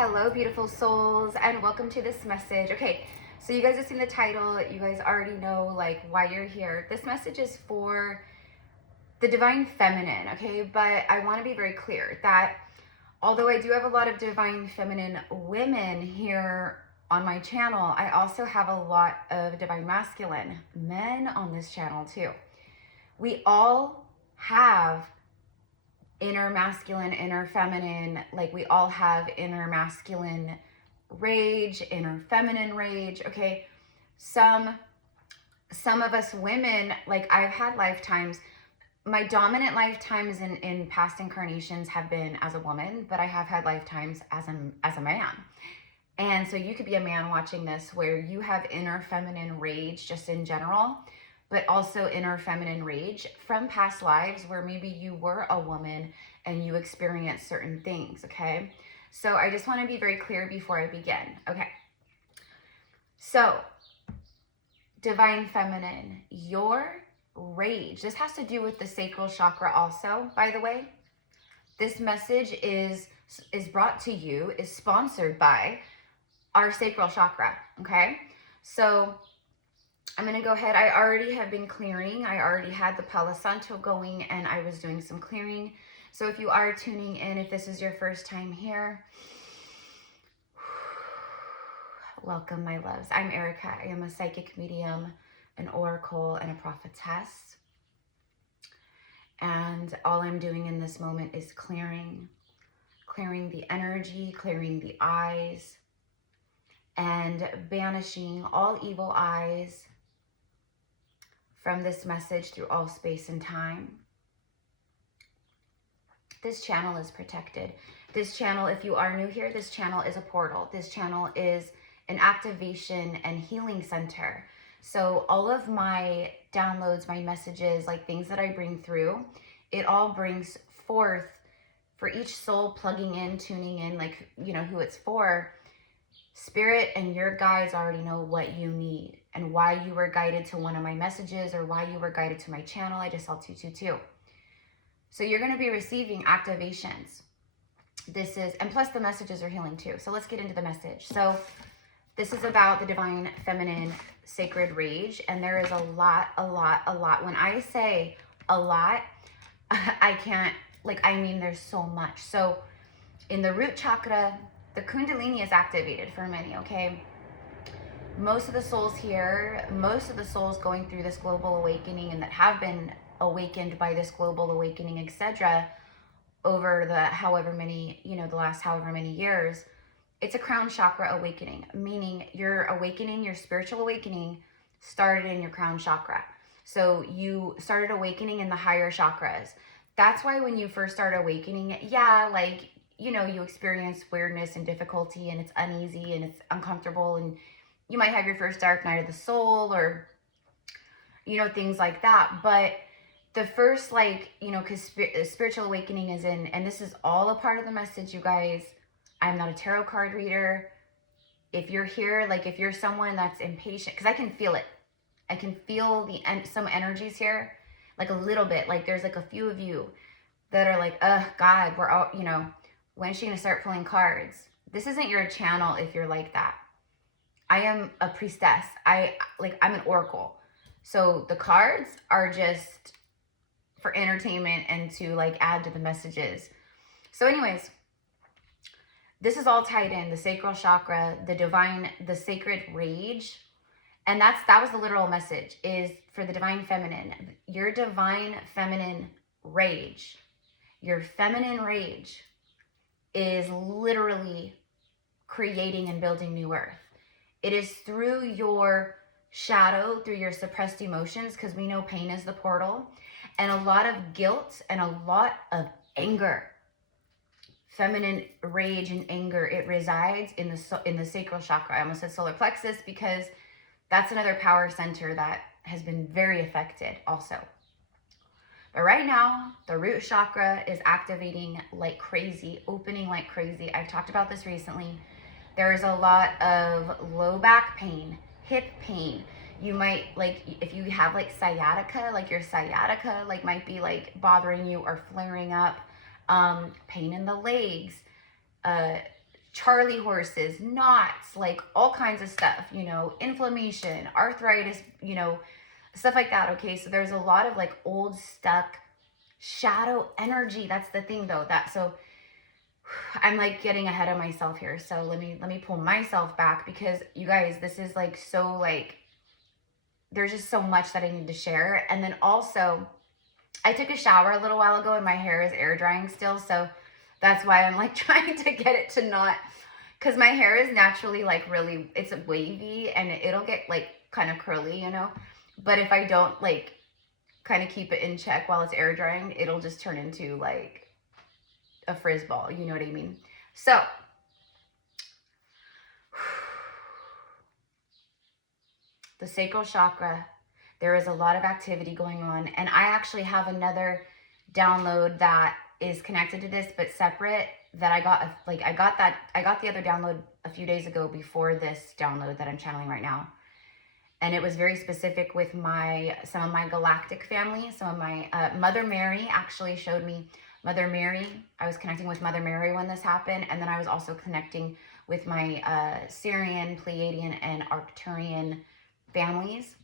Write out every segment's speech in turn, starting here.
Hello, beautiful souls, and welcome to this message. Okay, so you guys have seen the title. You guys already know like why you're here. This message is for the divine feminine, okay? But I want to be very clear that although I do have a lot of divine feminine women here on my channel, I also have a lot of divine masculine men on this channel too. We all have inner masculine, inner feminine, like we all have inner masculine rage, inner feminine rage, okay? Some of us women, like I've had lifetimes, my dominant lifetimes in past incarnations have been as a woman, but I have had lifetimes as a man. And so you could be a man watching this where you have inner feminine rage just in general, but also inner feminine rage from past lives where maybe you were a woman and you experienced certain things, okay? So I just want to be very clear before I begin, okay? So, divine feminine, your rage, this has to do with the sacral chakra also, by the way. This message is brought to you, is sponsored by our sacral chakra, okay? So, I'm going to go ahead. I already have been clearing. I already had the Palo Santo going and I was doing some clearing. So if you are tuning in, if this is your first time here, welcome, my loves. I'm Erica. I am a psychic medium, an oracle, and a prophetess. And all I'm doing in this moment is clearing the energy, clearing the eyes, and banishing all evil eyes from this message through all space and time. This channel is protected. This channel, if you are new here, this channel is a portal. This channel is an activation and healing center. So all of my downloads, my messages, like things that I bring through, it all brings forth for each soul plugging in, tuning in, like, you know, who it's for. Spirit and your guides already know what you need and why you were guided to one of my messages or why you were guided to my channel. I just saw 222. So you're going to be receiving activations. This is, and plus the messages are healing too. So let's get into the message. So this is about the divine feminine sacred rage. And there is a lot. When I say a lot, I can't, like, I mean, there's so much. So in the root chakra, the Kundalini is activated for many, okay? Most of the souls here, most of the souls going through this global awakening and that have been awakened by this global awakening, etc., over the however many, you know, the last however many years, it's a crown chakra awakening, meaning your awakening, your spiritual awakening started in your crown chakra. So you started awakening in the higher chakras. That's why when you first start awakening, yeah, like, you know, you experience weirdness and difficulty and it's uneasy and it's uncomfortable and you might have your first dark night of the soul or, you know, things like that. But the first, like, you know, because spiritual awakening is in, and this is all a part of the message, you guys. I'm not a tarot card reader. If you're here, like if you're someone that's impatient, because I can feel it. I can feel some energies here, like a little bit. Like there's like a few of you that are like, God, we're all, you know, when's she gonna start pulling cards? This isn't your channel if you're like that. I am a priestess. I'm an oracle. So the cards are just for entertainment and to like add to the messages. So anyways, this is all tied in, the sacral chakra, the divine, the sacred rage. And that was the literal message, is for the divine feminine. Your divine feminine rage, your feminine rage is literally creating and building new earth. It is through your shadow, through your suppressed emotions, because we know pain is the portal, and a lot of guilt and a lot of anger. Feminine rage and anger, it resides in the sacral chakra. I almost said solar plexus because that's another power center that has been very affected also. But right now, the root chakra is activating like crazy, opening like crazy. I've talked about this recently. There is a lot of low back pain, hip pain. You might, like, if you have like sciatica, like your sciatica like might be like bothering you or flaring up. Pain in the legs, Charlie horses, knots, like all kinds of stuff, you know, inflammation, arthritis, you know, stuff like that. Okay, so there's a lot of like old stuck shadow energy. That's the thing though, that so I'm like getting ahead of myself here. So let me pull myself back, because you guys, this is like so like, there's just so much that I need to share. And then also I took a shower a little while ago and my hair is air drying still. So that's why I'm like trying to get it to not, because my hair is naturally like really, it's wavy and it'll get like kind of curly, you know. But if I don't like kind of keep it in check while it's air drying, it'll just turn into like a frizz ball, you know what I mean? So the sacral chakra, there is a lot of activity going on, and I actually have another download that is connected to this but separate, that I got I got the other download a few days ago before this download that I'm channeling right now. And it was very specific with some of my galactic family. Some of my Mother Mary actually showed me Mother Mary. I was connecting with Mother Mary when this happened, and then I was also connecting with my Syrian, Pleiadian, and Arcturian families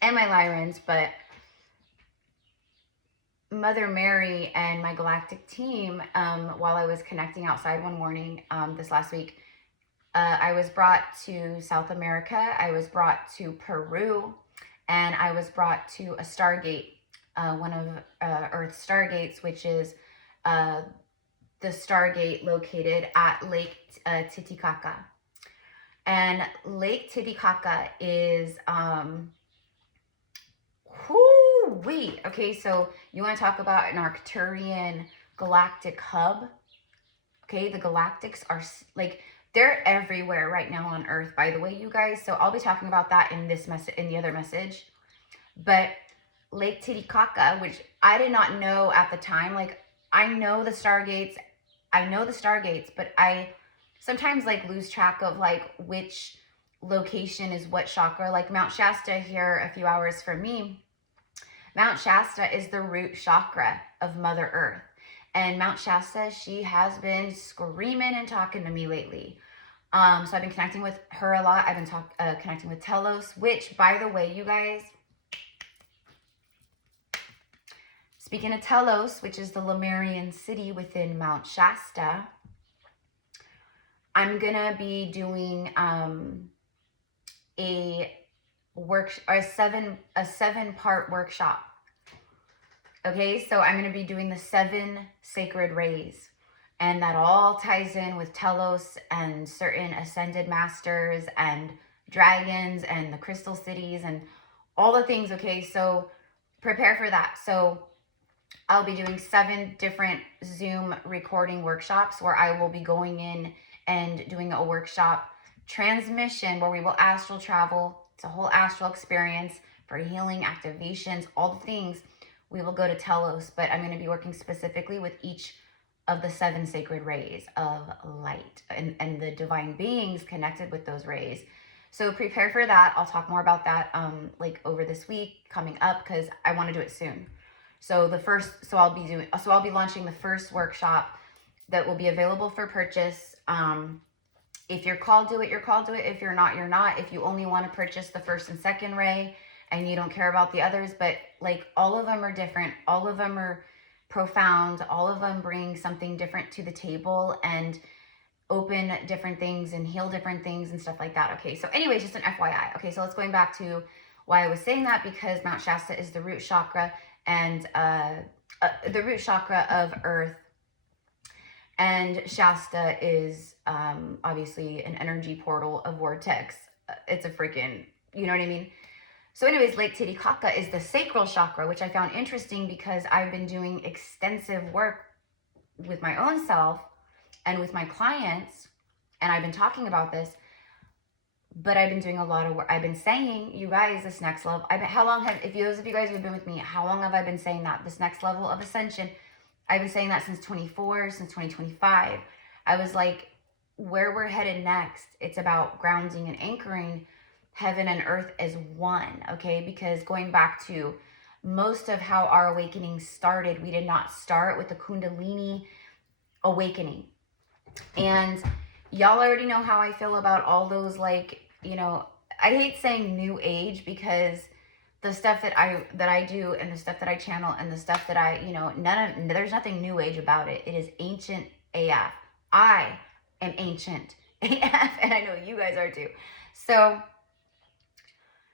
and my Lyrans. But Mother Mary and my galactic team, while I was connecting outside one morning this last week, I was brought to South America, I was brought to Peru, and I was brought to a Stargate, one of Earth's Stargates, which is the Stargate located at Lake Titicaca. And Lake Titicaca is, okay, so you want to talk about an Arcturian galactic hub? Okay, the galactics are like, they're everywhere right now on Earth, by the way, you guys. So I'll be talking about that in this message, in the other message. But Lake Titicaca, which I did not know at the time, like I know the Stargates, but I sometimes like lose track of like which location is what chakra. Like Mount Shasta here, a few hours from me, Mount Shasta is the root chakra of Mother Earth. And Mount Shasta, she has been screaming and talking to me lately. So I've been connecting with her a lot. I've been connecting with Telos, which, by the way, you guys, speaking of Telos, which is the Lemurian city within Mount Shasta, I'm gonna be doing a 7-part workshop. Okay, so I'm going to be doing the 7 sacred rays, and that all ties in with Telos and certain ascended masters and dragons and the crystal cities and all the things. Okay, so prepare for that. So I'll be doing 7 different Zoom recording workshops where I will be going in and doing a workshop transmission where we will astral travel. It's a whole astral experience for healing, activations, all the things. We will go to Telos, but I'm going to be working specifically with each of the 7 sacred rays of light and the divine beings connected with those rays. So prepare for that. I'll talk more about that like over this week coming up, because I want to do it soon. So I'll be launching the first workshop that will be available for purchase. If you're called to it, you're called to it. If you're not, you're not. If you only want to purchase the 1st and 2nd ray and you don't care about the others, but like all of them are different. All of them are profound. All of them bring something different to the table and open different things and heal different things and stuff like that. Okay, so anyways, just an FYI. Okay, so let's going back to why I was saying that, because Mount Shasta is the root chakra and the root chakra of Earth. And Shasta is obviously an energy portal, a vortex. It's a freaking, you know what I mean? So anyways, Lake Titicaca is the sacral chakra, which I found interesting because I've been doing extensive work with my own self and with my clients, and I've been talking about this, but I've been doing a lot of work. I've been saying, you guys, this next level, those of you guys who've been with me, how long have I been saying that? This next level of ascension, I've been saying that since 2025. I was like, where we're headed next, it's about grounding and anchoring heaven and earth as one, okay? Because going back to most of how our awakening started, we did not start with the Kundalini awakening. And y'all already know how I feel about all those, like, you know, I hate saying new age, because the stuff that I do, and the stuff that I channel, and the stuff that I, you know, there's nothing new age about it. It is ancient AF. I am ancient AF, and I know you guys are too. So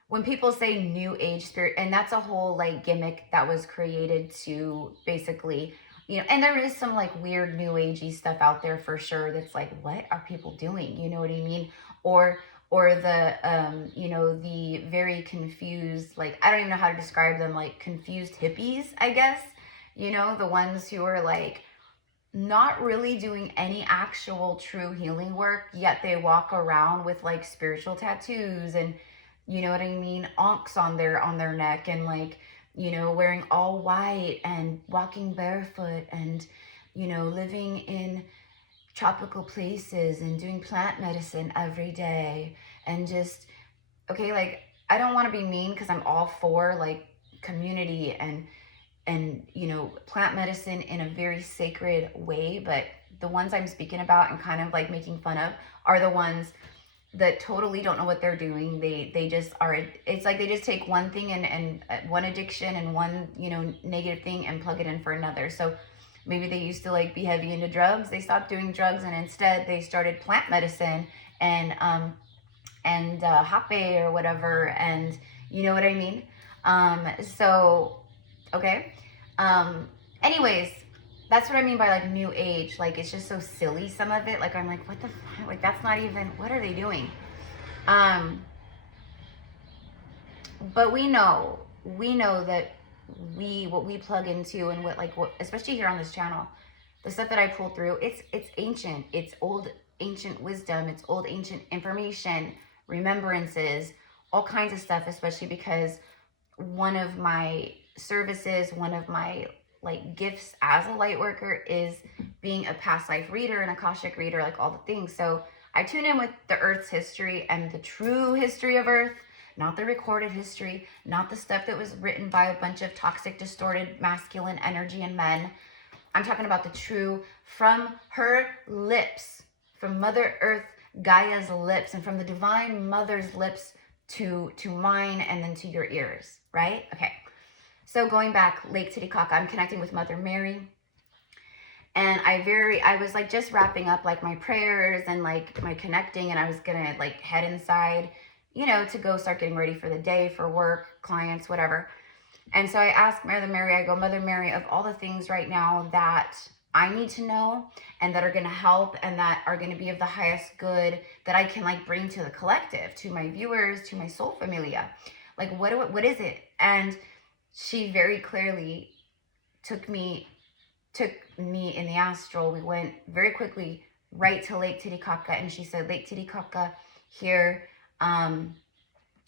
when people say new age spirit, and that's a whole like gimmick that was created to basically, you know, and there is some like weird new agey stuff out there for sure that's like, what are people doing? You know what I mean? Or the you know, the very confused, like, I don't even know how to describe them, like confused hippies, I guess, you know, the ones who are like not really doing any actual true healing work, yet they walk around with like spiritual tattoos, and you know what I mean, onks on their neck, and like, you know, wearing all white and walking barefoot, and you know, living in tropical places and doing plant medicine every day, and just, okay, like, I don't want to be mean, because I'm all for like community and you know, plant medicine in a very sacred way, but the ones I'm speaking about and kind of like making fun of are the ones that totally don't know what they're doing. They just are, it's like they just take one thing and one addiction and one, you know, negative thing and plug it in for another. So maybe they used to like be heavy into drugs, they stopped doing drugs, and instead they started plant medicine and hape or whatever, and you know what I mean. So okay, anyways, that's what I mean by like new age. Like, it's just so silly, some of it. Like, I'm like, what the fuck? Like, that's not even, what are they doing? But we know that what we plug into, and what, especially here on this channel, the stuff that I pull through, it's ancient, it's old ancient wisdom, it's old ancient information, remembrances, all kinds of stuff, especially because one of my services, one of my like gifts as a light worker is being a past life reader, an Akashic reader, like all the things. So I tune in with the Earth's history and the true history of Earth, not the recorded history, not the stuff that was written by a bunch of toxic, distorted, masculine energy and men. I'm talking about the true, from her lips, from Mother Earth, Gaia's lips, and from the Divine Mother's lips to mine, and then to your ears, right? Okay. So going back, Lake Titicaca, I'm connecting with Mother Mary. And I was like just wrapping up like my prayers and like my connecting, and I was gonna like head inside, you know, to go start getting ready for the day, for work, clients, whatever. And so I asked Mother Mary, I go, Mother Mary, of all the things right now that I need to know and that are going to help and that are going to be of the highest good that I can like bring to the collective, to my viewers, to my soul familia, like what is it? And she very clearly took me in the astral. We went very quickly right to Lake Titicaca, and she said, Lake Titicaca here,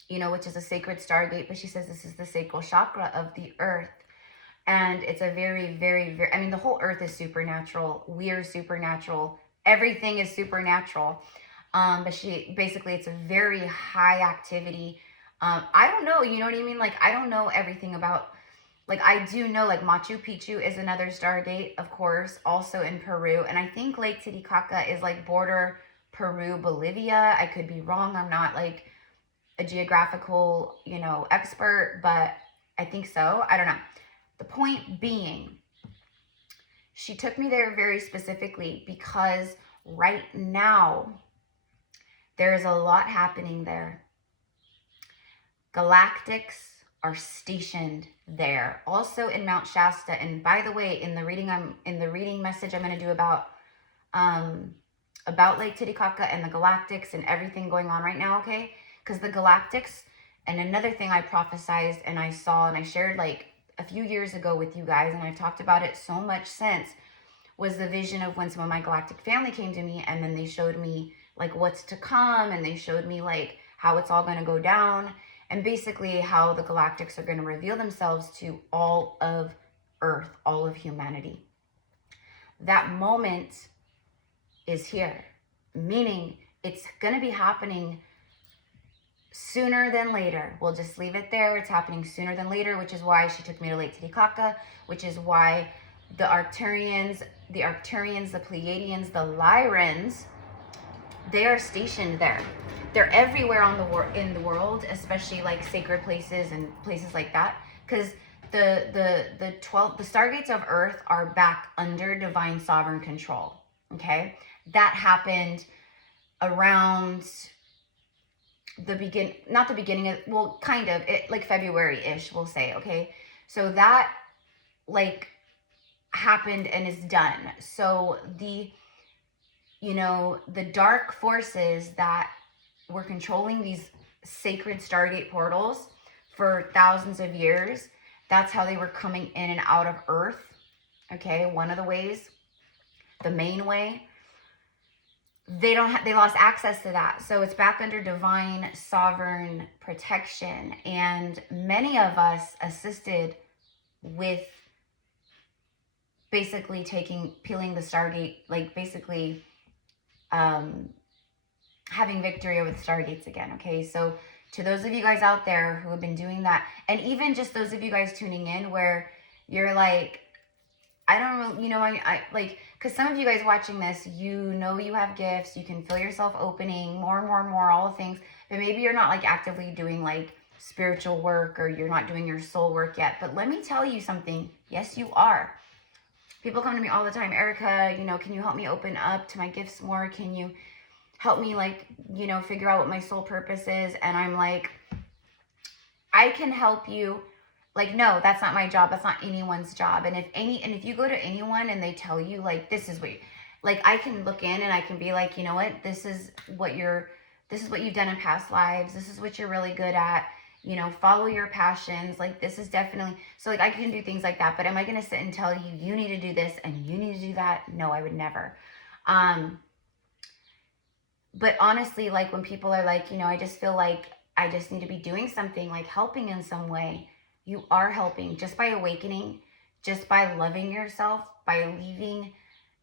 you know, which is a sacred Stargate, but she says this is the sacral chakra of the earth. And it's a very, very, very, I mean, the whole earth is supernatural. We're supernatural. Everything is supernatural. But basically, it's a very high activity. I don't know, you know what I mean? Like, I don't know everything about, like, I do know, like, Machu Picchu is another Stargate, of course, also in Peru. And I think Lake Titicaca is, like, border Peru, Bolivia. I could be wrong. I'm not, like, a geographical, you know, expert, but I think so. I don't know. The point being, she took me there very specifically because right now there is a lot happening there. Galactics are stationed there, also in Mount Shasta. And by the way, in the reading message I'm going to do about Lake Titicaca and the Galactics and everything going on right now, okay? Because the Galactics, and another thing I prophesized and I saw and I shared like a few years ago with you guys, and I've talked about it so much since, was the vision of when some of my galactic family came to me, and then they showed me like what's to come, and they showed me like how it's all going to go down, and basically how the Galactics are going to reveal themselves to all of Earth, all of humanity. That moment is here, meaning it's going to be happening sooner than later. We'll just leave it there. It's happening sooner than later, which is why she took me to Lake Titicaca, which is why the Arcturians, the Pleiadians, the Lyrans they are stationed there. They're everywhere on in the world, especially like sacred places and places like that, because the Stargates of Earth are back under divine sovereign control. Okay, that happened around not the beginning of, well, kind of, it like February-ish, we'll say. Okay, so that like happened and is done. So the dark forces that were controlling these sacred Stargate portals for thousands of years, that's how they were coming in and out of Earth. Okay, one of the ways, the main way, they lost access to that. So it's back under divine sovereign protection. And many of us assisted with basically peeling the Stargate, like basically having victory over the Stargates again. Okay, so to those of you guys out there who have been doing that, and even just those of you guys tuning in where you're like, I don't know, I like, because some of you guys watching this, you have gifts, you can feel yourself opening more and more and more, all the things, but maybe you're not like actively doing like spiritual work, or you're not doing your soul work yet. But let me tell you something. Yes, you are. People come to me all the time, Erica, can you help me open up to my gifts more? Can you help me like, figure out what my soul purpose is? And I'm like, I can help you. Like, no, that's not my job. That's not anyone's job. And if you go to anyone and they tell you like, this is what like, I can look in and I can be like, you know what, this is what you've done in past lives. This is what you're really good at. Follow your passions. Like, this is definitely, so like I can do things like that. But am I going to sit and tell you, you need to do this and you need to do that? No, I would never. But honestly, like when people are like, I just feel like I just need to be doing something, like helping in some way. You are helping just by awakening, just by loving yourself, by leaving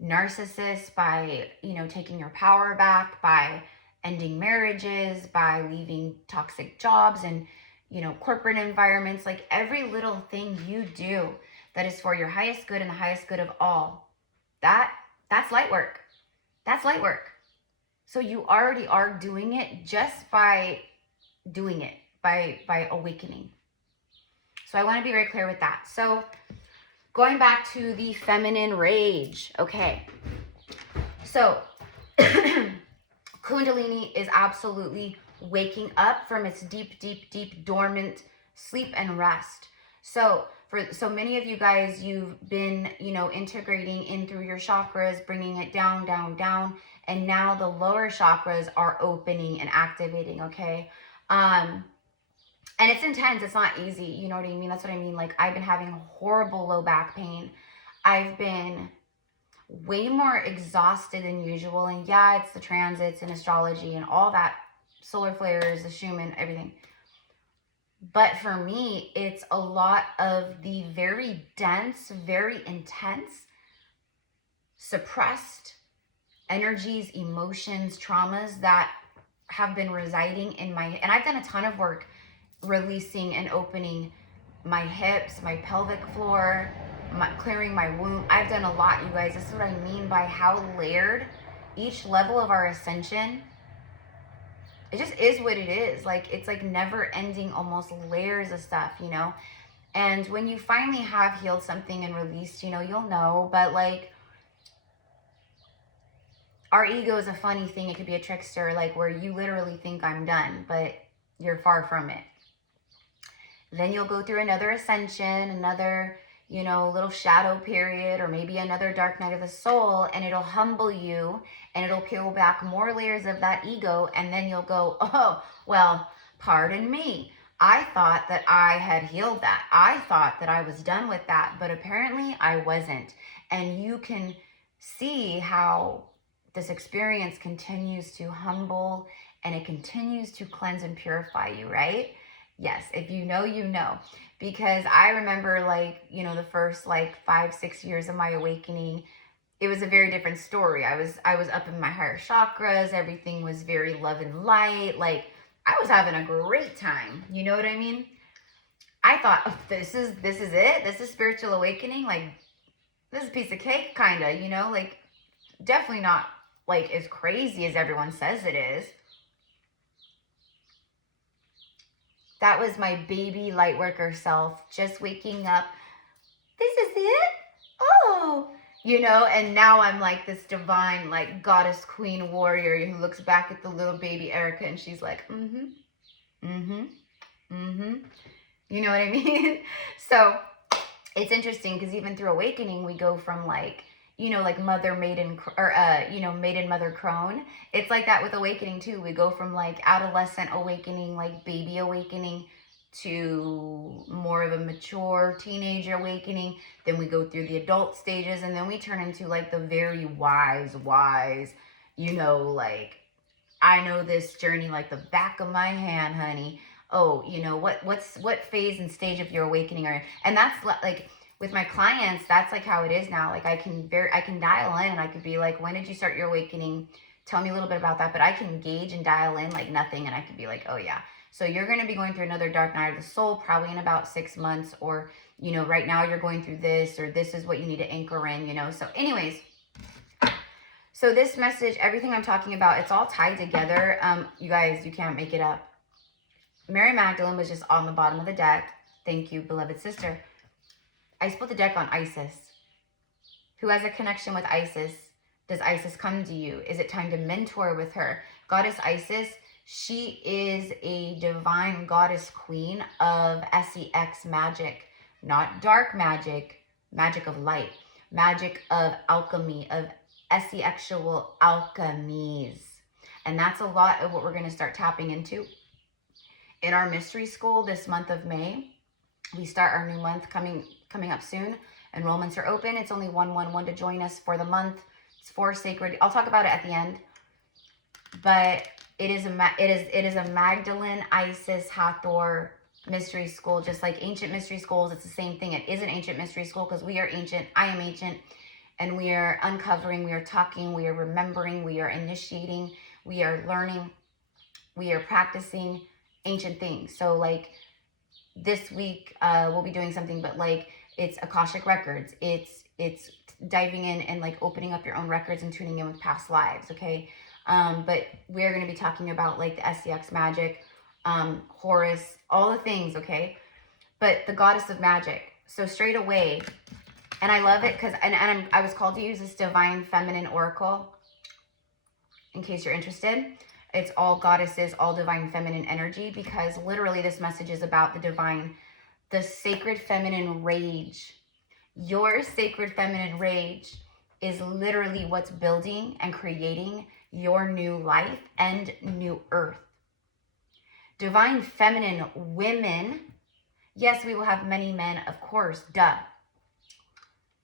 narcissists, by, taking your power back, by ending marriages, by leaving toxic jobs and, corporate environments. Like every little thing you do that is for your highest good and the highest good of all, that's light work. That's light work. So you already are doing it just by doing it, by awakening. So I want to be very clear with that. So going back to the feminine rage. Okay. So Kundalini is absolutely waking up from its deep, deep, deep dormant sleep and rest. So so many of you guys, you've been, integrating in through your chakras, bringing it down, down, down. And now the lower chakras are opening and activating. Okay. And it's intense. It's not easy. You know what I mean? That's what I mean. Like, I've been having horrible low back pain. I've been way more exhausted than usual. And yeah, it's the transits and astrology and all that, solar flares, the Schumann, everything. But for me, it's a lot of the very dense, very intense, suppressed energies, emotions, traumas that have been residing in my, and I've done a ton of work releasing and opening my hips, my pelvic floor, clearing my womb. I've done a lot, you guys. This is what I mean by how layered each level of our ascension, it just is what it is. Like, it's like never ending, almost layers of stuff, and when you finally have healed something and released, you'll know. But like, our ego is a funny thing. It could be a trickster, like where you literally think I'm done, but you're far from it. Then you'll go through another ascension, another, little shadow period, or maybe another dark night of the soul, and it'll humble you and it'll peel back more layers of that ego. And then you'll go, oh, well, pardon me. I thought that I had healed that. I thought that I was done with that, but apparently I wasn't. And you can see how this experience continues to humble and it continues to cleanse and purify you, right? Yes, if you know, you know. Because I remember, like, the first like 5-6 years of my awakening, it was a very different story. I was up in my higher chakras. Everything was very love and light. Like, I was having a great time. You know what I mean? I thought, oh, this is it. This is spiritual awakening. Like, this is a piece of cake, kind of, like, definitely not like as crazy as everyone says it is. That was my baby light worker self just waking up. This is it? Oh, you know, and now I'm like this divine, like goddess, queen, warrior who looks back at the little baby Erica and she's like, you know what I mean? So it's interesting because even through awakening, we go from like, you know, like mother, maiden, or, you know, maiden, mother, crone. It's like that with awakening too. We go from like adolescent awakening, like baby awakening, to more of a mature teenager awakening. Then we go through the adult stages, and then we turn into like the very wise, you know, like, I know this journey like the back of my hand, honey. Oh, you know, what phase and stage of your awakening are, and that's like, with my clients, that's like how it is now. Like I can dial in and I could be like, when did you start your awakening? Tell me a little bit about that. But I can gauge and dial in like nothing, and I could be like, oh yeah. So you're going to be going through another dark night of the soul probably in about 6 months, or, you know, right now you're going through this, or this is what you need to anchor in, you know. So anyways, so this message, everything I'm talking about, it's all tied together. You guys, you can't make it up. Mary Magdalene was just on the bottom of the deck. Thank you, beloved sister. I split the deck on Isis. Who has a connection with Isis? Does Isis come to you? Is it time to mentor with her? Goddess Isis, she is a divine goddess queen of SEX magic. Not dark magic, magic of light. Magic of alchemy, of sexual alchemies. And that's a lot of what we're going to start tapping into in our mystery school this month of May. We start our new month coming up soon. Enrollments are open. It's only 111 to join us for the month. It's for sacred. I'll talk about it at the end. But it is a Magdalene, Isis, Hathor mystery school, just like ancient mystery schools. It's the same thing. It is an ancient mystery school because we are ancient. I am ancient, and we are uncovering. We are talking. We are remembering. We are initiating. We are learning. We are practicing ancient things. So like, this week we'll be doing something, but like, it's Akashic records. It's diving in and like opening up your own records and tuning in with past lives. Okay. But we're going to be talking about like the SEX magic, Horus, all the things. Okay. But the goddess of magic. So straight away, and I love it because, I was called to use this divine feminine oracle in case you're interested. It's all goddesses, all divine feminine energy, because literally this message is about the divine, the sacred feminine rage. Your sacred feminine rage is literally what's building and creating your new life and new earth. Divine feminine women, yes, we will have many men, of course, duh.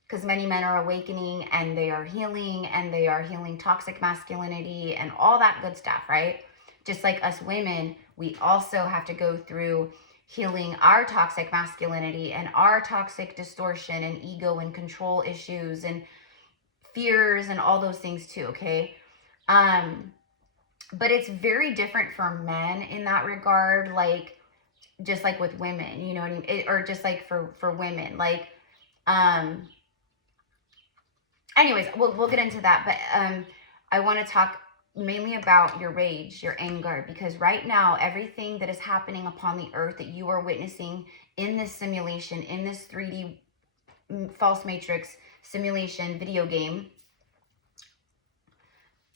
Because many men are awakening and they are healing toxic masculinity and all that good stuff, right? Just like us women, we also have to go through healing our toxic masculinity and our toxic distortion and ego and control issues and fears and all those things too, okay? But it's very different for men in that regard, like, just like with women, you know what I mean? Or just like for women, like, anyways, we'll get into that, but I want to talk mainly about your rage, your anger, because right now, everything that is happening upon the earth that you are witnessing in this simulation, in this 3D false matrix simulation video game,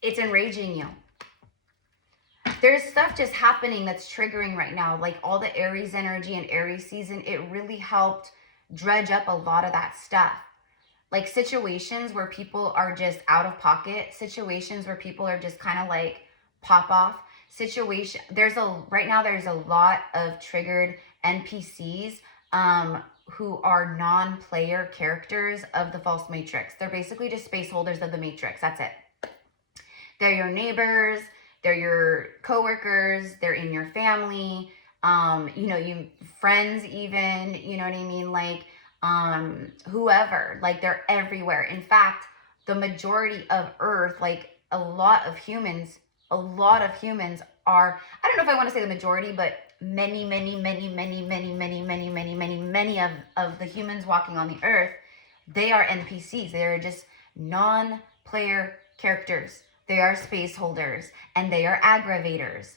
it's enraging you. There's stuff just happening that's triggering right now, like all the Aries energy and Aries season. It really helped dredge up a lot of that stuff. Like situations where people are just out of pocket, situations where people are just kind of like pop off, right now there's a lot of triggered NPCs who are non-player characters of the false matrix. They're basically just space holders of the matrix. That's it. They're your neighbors, they're your coworkers, they're in your family, you know, you friends even, you know what I mean? Like, whoever, like they're everywhere. In fact, the majority of Earth, like a lot of humans are, I don't know if I want to say the majority, but many of the humans walking on the Earth, they are NPCs. They're just non-player characters. They are space holders, and they are aggravators.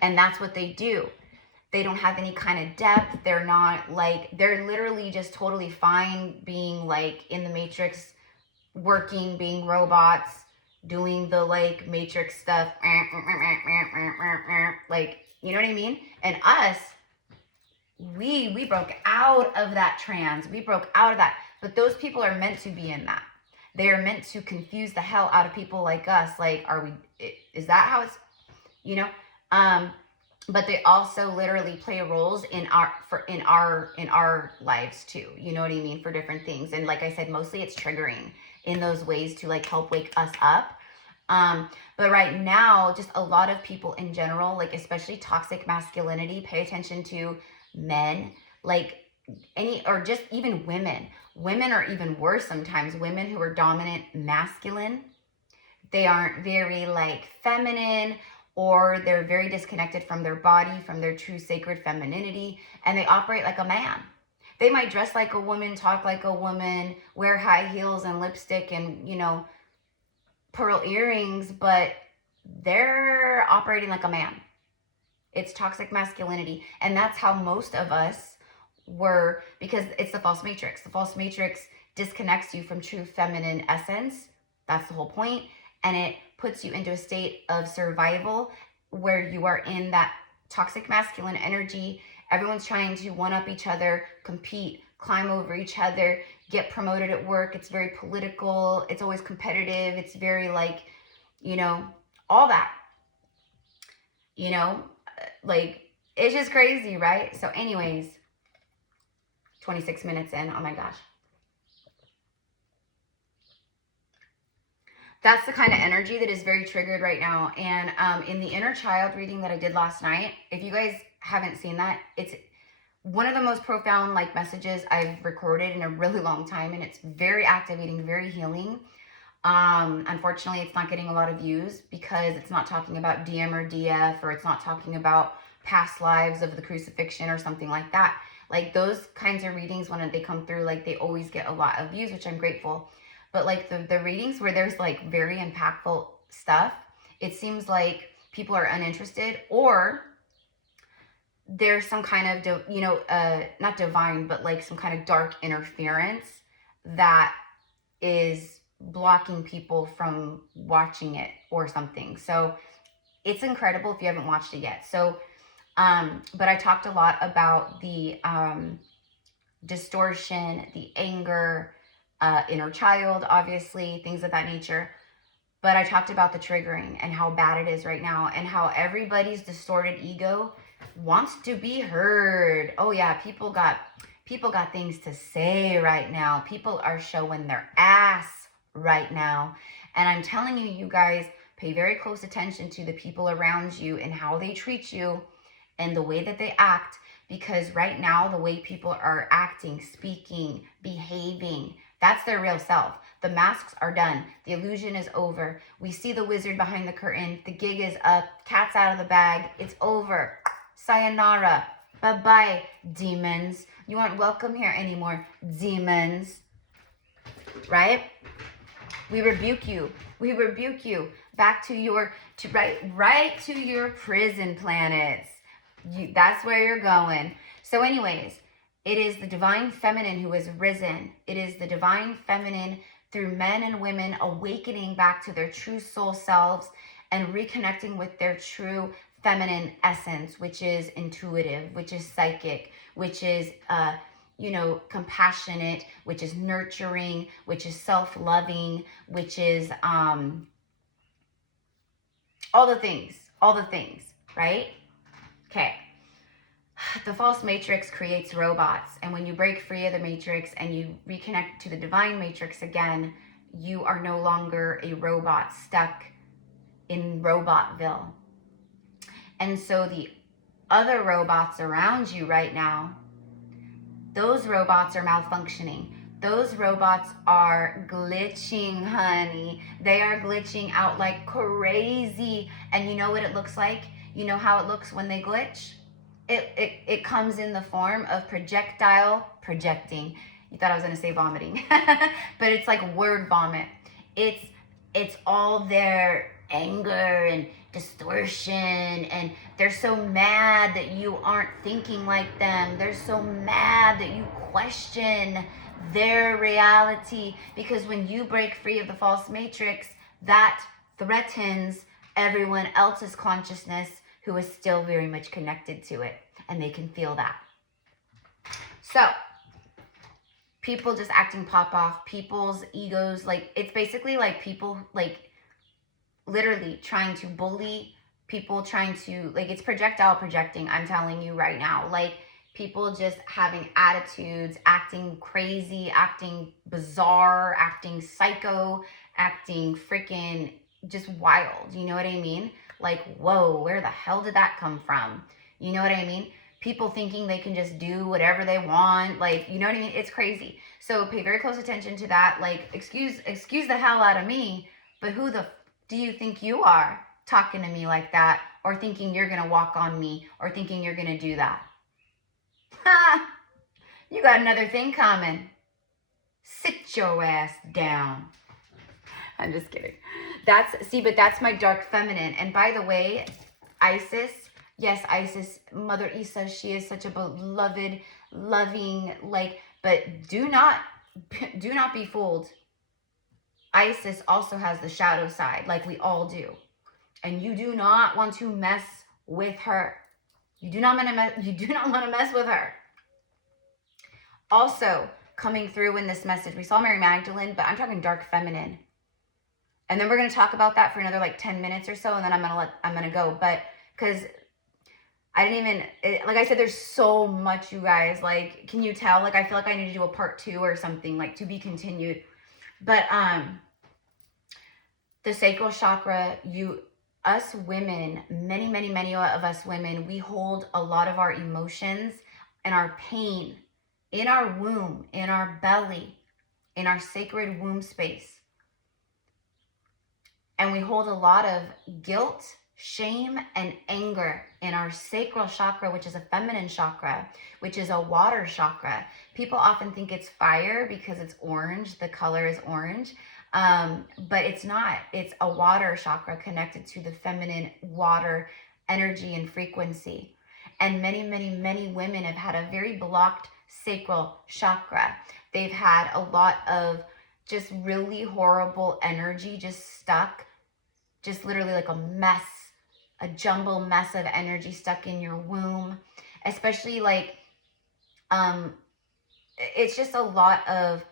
And that's what they do. They don't have any kind of depth. They're not like, they're literally just totally fine being like in the Matrix, working, being robots, doing the like Matrix stuff. Like, you know what I mean? And us, we broke out of that trance. We broke out of that. But those people are meant to be in that. They are meant to confuse the hell out of people like us. Like, is that how it's, you know? But they also literally play roles in our lives too. You know what I mean? For different things. And like I said, mostly it's triggering in those ways to like help wake us up. But right now, just a lot of people in general, like especially toxic masculinity, pay attention to men, like or just even women. Women are even worse sometimes. Women who are dominant masculine, they aren't very like feminine, or they're very disconnected from their body, from their true sacred femininity, and they operate like a man. They might dress like a woman, talk like a woman, wear high heels and lipstick and, you know, pearl earrings, but they're operating like a man. It's toxic masculinity. And that's how most of us were, because it's the false matrix. The false matrix disconnects you from true feminine essence. That's the whole point. And it puts you into a state of survival where you are in that toxic masculine energy. Everyone's trying to one-up each other, compete, climb over each other, get promoted at work. It's very political. It's always competitive. It's very like, you know, all that, you know, like it's just crazy, right? So anyways, 26 minutes in. Oh my gosh. That's the kind of energy that is very triggered right now. And in the inner child reading that I did last night, if you guys haven't seen that, it's one of the most profound like messages I've recorded in a really long time. And it's very activating, very healing. Unfortunately, it's not getting a lot of views because it's not talking about DM or DF, or it's not talking about past lives of the crucifixion or something like that. Like those kinds of readings, when they come through, like they always get a lot of views, which I'm grateful. But like the readings where there's like very impactful stuff, it seems like people are uninterested, or there's some kind of, you know, not divine, but like some kind of dark interference that is blocking people from watching it or something. So it's incredible if you haven't watched it yet. So, but I talked a lot about the distortion, the anger, inner child, obviously, things of that nature. But I talked about the triggering and how bad it is right now, and how everybody's distorted ego wants to be heard. Oh yeah, people got things to say right now. People are showing their ass right now. And I'm telling you, you guys, pay very close attention to the people around you and how they treat you and the way that they act, because right now, the way people are acting, speaking, behaving, that's their real self. The masks are done. The illusion is over. We see the wizard behind the curtain. The gig is up. Cat's out of the bag. It's over. Sayonara. Bye-bye, demons. You aren't welcome here anymore, demons. Right? We rebuke you. We rebuke you. Back to your, right to your prison planets. That's where you're going. So anyways, it is the divine feminine who has risen. It is the divine feminine through men and women awakening back to their true soul selves and reconnecting with their true feminine essence, which is intuitive, which is psychic, which is, you know, compassionate, which is nurturing, which is self-loving, which is all the things, right? Okay. The false matrix creates robots, and when you break free of the matrix and you reconnect to the divine matrix again, you are no longer a robot stuck in Robotville. And so the other robots around you right now, those robots are malfunctioning. Those robots are glitching, honey. They are glitching out like crazy. And you know what it looks like? You know how it looks when they glitch? It comes in the form of projecting. You thought I was going to say vomiting. But it's like word vomit. It's it's all their anger and distortion, and they're so mad that you aren't thinking like them. They're so mad that you question their reality, because when you break free of the false matrix, that threatens everyone else's consciousness who is still very much connected to it, and they can feel that. So people just acting pop off, people's egos, like it's basically like people like literally trying to bully people, trying to, like, it's projectile projecting, I'm telling you right now. Like, people just having attitudes, acting crazy, acting bizarre, acting psycho, acting freaking just wild. You know what I mean? Like, whoa, where the hell did that come from? You know what I mean? People thinking they can just do whatever they want. Like, you know what I mean? It's crazy. So pay very close attention to that. Like, excuse the hell out of me, but who the do you think you are talking to me like that, or thinking you're going to walk on me, or thinking you're going to do that? Ha! You got another thing coming. Sit your ass down. I'm just kidding. But that's my dark feminine. And by the way, Isis, yes, Isis, Mother Isa, she is such a beloved, loving, like, but do not be fooled. Isis also has the shadow side, like we all do. And you do not want to mess with her. You do not want to mess with her. Also, coming through in this message, we saw Mary Magdalene, but I'm talking dark feminine. And then we're going to talk about that for another like 10 minutes or so, and then I'm going to go. But because I didn't even, like I said, there's so much, you guys. Like, can you tell? Like, I feel like I need to do a part 2 or something, like, to be continued. But the sacral chakra, us women, many of us women, we hold a lot of our emotions and our pain in our womb, in our belly, in our sacred womb space. And we hold a lot of guilt, shame, and anger in our sacral chakra, which is a feminine chakra, which is a water chakra. People often think it's fire because it's orange, the color is orange, but it's not. It's a water chakra connected to the feminine water energy and frequency. And many women have had a very blocked sacral chakra. They've had a lot of just really horrible energy just stuck, just literally like a mess, a jumble mess of energy stuck in your womb, especially like, it's just a lot of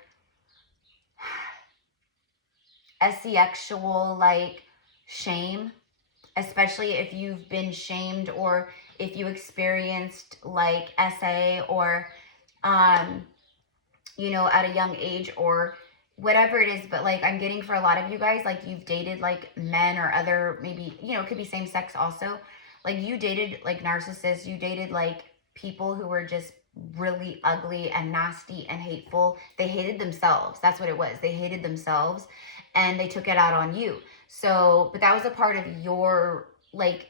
sexual like shame, especially if you've been shamed, or if you experienced like SA, or, you know, at a young age, or whatever it is. But like, I'm getting for a lot of you guys, like, you've dated like men or other, maybe, you know, it could be same sex also. Like, you dated like narcissists, you dated like people who were just really ugly and nasty and hateful. They hated themselves. That's what it was. They hated themselves, and they took it out on you. So, but that was a part of your like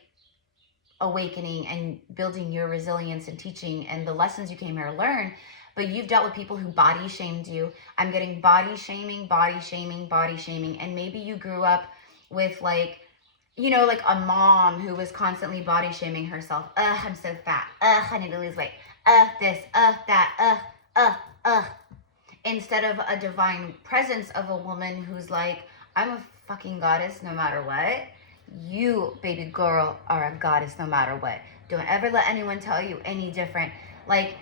awakening and building your resilience and teaching and the lessons you came here to learn. But you've dealt with people who body shamed you. I'm getting body shaming. And maybe you grew up with like, you know, like a mom who was constantly body shaming herself. Ugh, I'm so fat. Ugh, I need to lose weight. Ugh, this, that, instead of a divine presence of a woman who's like, I'm a fucking goddess no matter what. You, baby girl, are a goddess no matter what. Don't ever let anyone tell you any different. Like,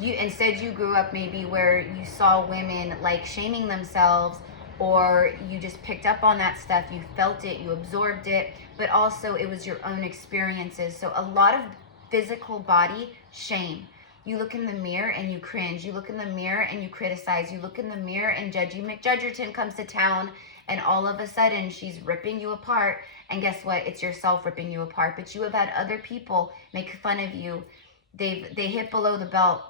instead you grew up maybe where you saw women like shaming themselves, or you just picked up on that stuff, you felt it, you absorbed it, but also it was your own experiences. So a lot of physical body shame. You look in the mirror and you cringe. You look in the mirror and you criticize. You look in the mirror and Judgy McJudgerton comes to town, and all of a sudden she's ripping you apart. And guess what? It's yourself ripping you apart. But you have had other people make fun of you. They hit below the belt.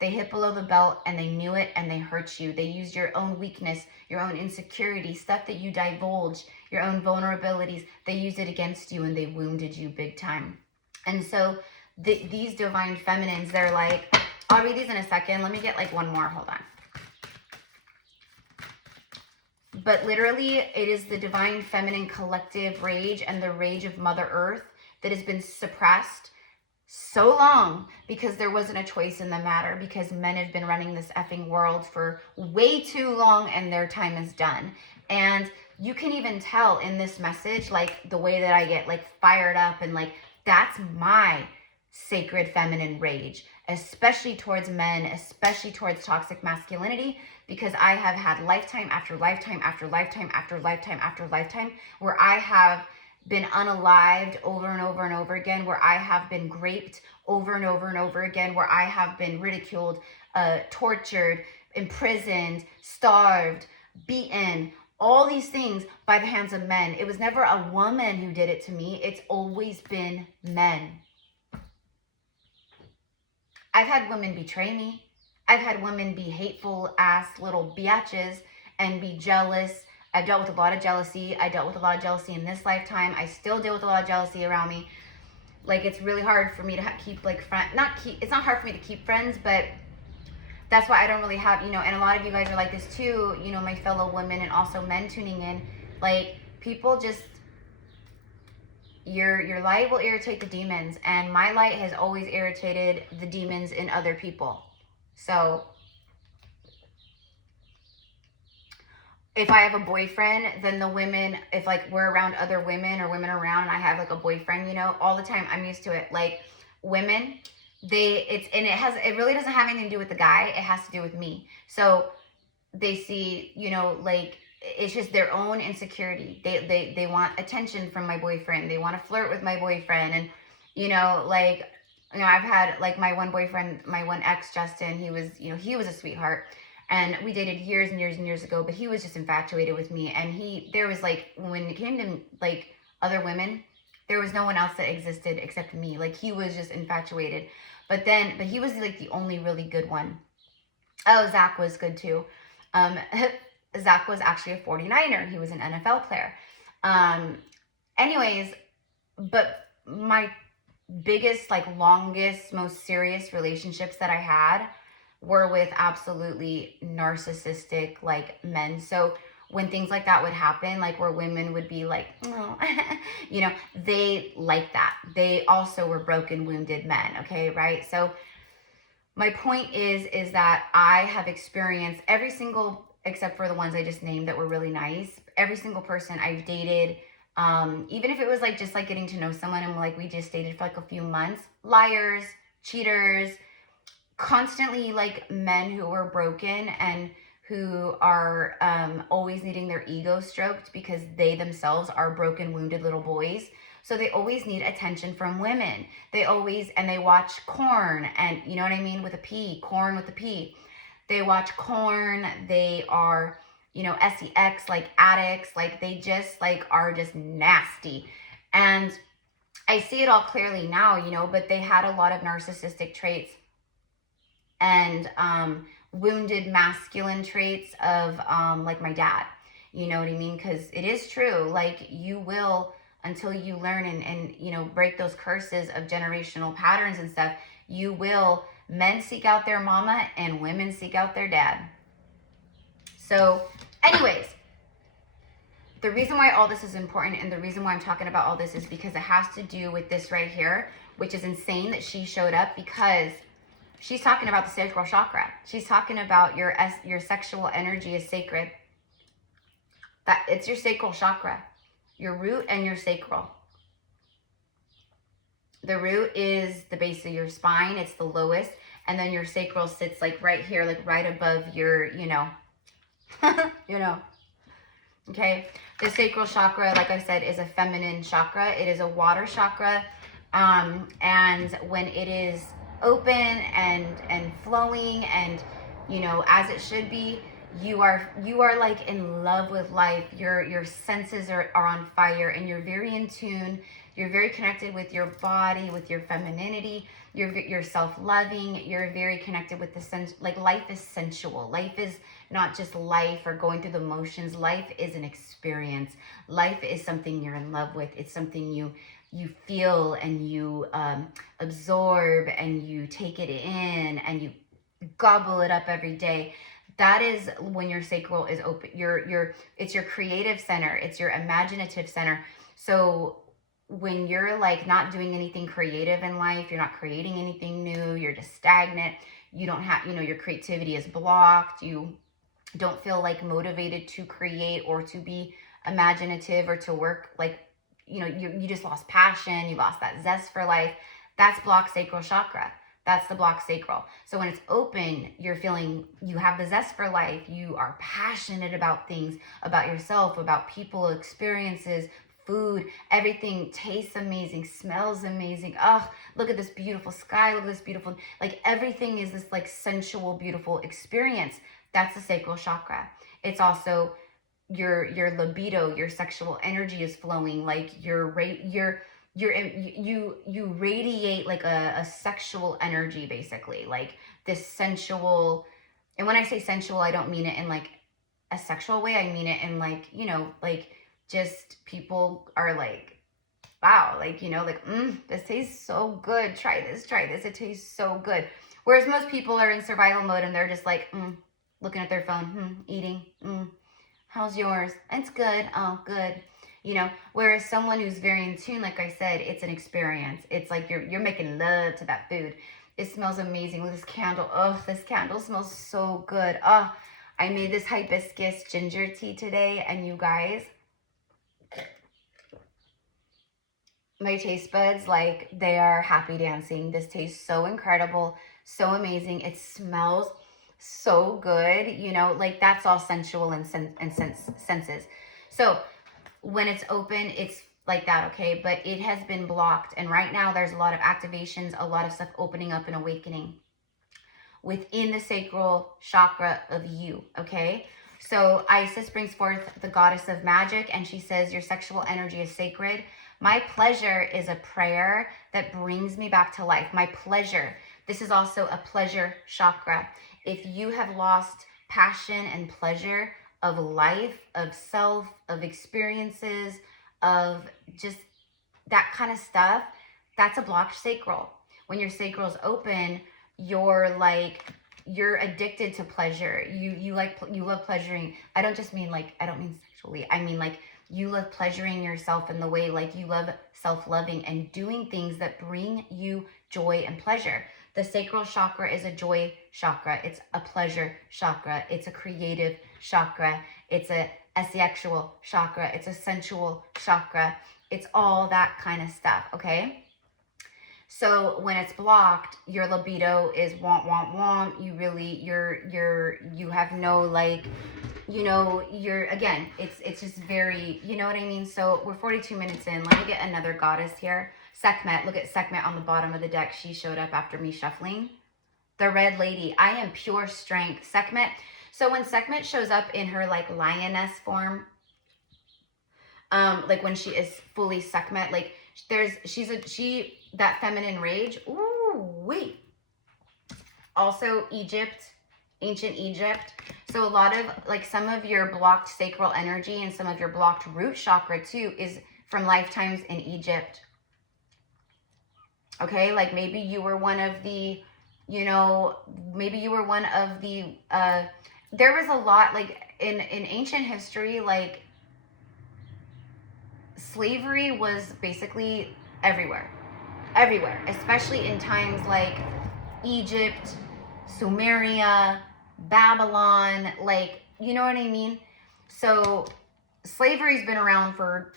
They hit below the belt, and they knew it, and they hurt you. They used your own weakness, your own insecurity, stuff that you divulge, your own vulnerabilities. They used it against you, and they wounded you big time. And so these divine feminines, they're like, I'll read these in a second. Let me get like one more. Hold on. but literally it is the divine feminine collective rage and the rage of Mother Earth that has been suppressed so long because there wasn't a choice in the matter, because men have been running this effing world for way too long and their time is done. And you can even tell in this message, like the way that I get like fired up and like, that's my sacred feminine rage, especially towards men, especially towards toxic masculinity, because I have had lifetime after lifetime after lifetime after lifetime after lifetime where I have been unalived over and over and over again, where I have been raped over and over and over again, where I have been ridiculed, tortured, imprisoned, starved, beaten, all these things by the hands of men. It was never a woman who did it to me. It's always been men. I've had women betray me. I've had women be hateful ass little biatches and be jealous. I've dealt with a lot of jealousy. I dealt with a lot of jealousy in this lifetime. I still deal with a lot of jealousy around me. Like, it's really hard for me to keep like it's not hard for me to keep friends, but that's why I don't really have, you know, and a lot of you guys are like this too, you know, my fellow women and also men tuning in. Like, people just, your light will irritate the demons, and my light has always irritated the demons in other people. So if I have a boyfriend, then the women, if like we're around other women or women around and I have like a boyfriend, you know, all the time, I'm used to it. Like, women, it really doesn't have anything to do with the guy. It has to do with me. So they see, you know, like, it's just their own insecurity. They want attention from my boyfriend. They want to flirt with my boyfriend. And, you know, like, you know, I've had like my one boyfriend, my one ex, Justin, he was a sweetheart. And we dated years and years and years ago, but he was just infatuated with me. And there was like, when it came to like other women, there was no one else that existed except me. Like, he was just infatuated. But he was like the only really good one. Oh, Zach was good too. Zach was actually a 49er. He was an NFL player. Anyways, but my biggest, like, longest, most serious relationships that I had were with absolutely narcissistic, like, men. So when things like that would happen, like where women would be like, oh, you know, they like that. They also were broken, wounded men. Okay, right? So my point is that I have experienced every single, except for the ones I just named that were really nice, every single person I've dated, even if it was like just like getting to know someone and like we just dated for like a few months, liars, cheaters, constantly like men who were broken and who are always needing their ego stroked because they themselves are broken, wounded little boys. So they always need attention from women. They watch corn, and you know what I mean, with a P, corn with a P. They watch corn. They are, you know, SEX, like addicts. Like, they just like are just nasty. And I see it all clearly now, you know, but they had a lot of narcissistic traits and wounded masculine traits of like my dad. You know what I mean? Because it is true. Like, you will, until you learn and you know, break those curses of generational patterns and stuff, you will, men seek out their mama and women seek out their dad. So anyways, the reason why all this is important and the reason why I'm talking about all this is because it has to do with this right here, which is insane that she showed up, because she's talking about the sacral chakra. She's talking about your sexual energy is sacred. That it's your sacral chakra, your root and your sacral. The root is the base of your spine. It's the lowest. And then your sacral sits like right here, like right above your, you know, you know. Okay. The sacral chakra, like I said, is a feminine chakra. It is a water chakra. And when it is open and flowing and, you know, as it should be, you are like in love with life. Your senses are on fire, and you're very in tune. You're very connected with your body, with your femininity. You're self-loving. You're very connected with the sense. Like, life is sensual. Life is not just life or going through the motions. Life is an experience. Life is something you're in love with. It's something you feel and you absorb and you take it in and you gobble it up every day. That is when your sacral is open. It's your creative center. It's your imaginative center. So when you're like not doing anything creative in life, you're not creating anything new, you're just stagnant, you don't have, your creativity is blocked, you don't feel like motivated to create or to be imaginative or to work, like, you just lost passion, you lost that zest for life. That's blocked sacral chakra. That's the blocked sacral. So when it's open, you're feeling, you have the zest for life, you are passionate about things, about yourself, about people, experiences, food, everything tastes amazing, smells amazing. Oh, look at this beautiful sky, look at this beautiful, like everything is this like sensual, beautiful experience. That's the sacral chakra. It's also your libido, your sexual energy is flowing, like you radiate like a sexual energy, basically, like this sensual. And when I say sensual, I don't mean it in like a sexual way. I mean it in like, like just people are like, wow, like, like, this tastes so good. Try this. It tastes so good. Whereas most people are in survival mode and they're just like, looking at their phone, eating, how's yours? It's good. Oh, good. Whereas someone who's very in tune, like I said, it's an experience. It's like you're making love to that food. It smells amazing with this candle. Oh, this candle smells so good. Oh, I made this hibiscus ginger tea today, and you guys, my taste buds, like, they are happy dancing. This tastes so incredible, so amazing. It smells so good, like that's all sensual and senses. So when it's open, it's like that, okay? But it has been blocked. And right now there's a lot of activations, a lot of stuff opening up and awakening within the sacral chakra of you, okay? So Isis brings forth the goddess of magic, and she says, your sexual energy is sacred. My pleasure is a prayer that brings me back to life. My pleasure. This is also a pleasure chakra. If you have lost passion and pleasure of life, of self, of experiences, of just that kind of stuff, that's a blocked sacral. When your sacral is open, you're addicted to pleasure. You love pleasuring. I don't mean sexually. I mean like you love pleasuring yourself in the way, like you love self-loving and doing things that bring you joy and pleasure. The sacral chakra is a joy chakra. It's a pleasure chakra. It's a creative chakra. It's a sexual chakra. It's a sensual chakra. It's all that kind of stuff, okay? So when it's blocked, your libido is want. You have no, like, again, it's just very, you know what I mean? So we're 42 minutes in. Let me get another goddess here. Sekhmet. Look at Sekhmet on the bottom of the deck. She showed up after me shuffling. The red lady. I am pure strength. Sekhmet. So when Sekhmet shows up in her like lioness form, like when she is fully Sekhmet, like that feminine rage. Ooh, wait. Also Egypt, ancient Egypt. So a lot of like some of your blocked sacral energy and some of your blocked root chakra too is from lifetimes in Egypt. Okay, like maybe you were one of the, there was a lot, like in ancient history, like slavery was basically everywhere, especially in times like Egypt, Sumeria, Babylon, like, you know what I mean? So slavery's been around for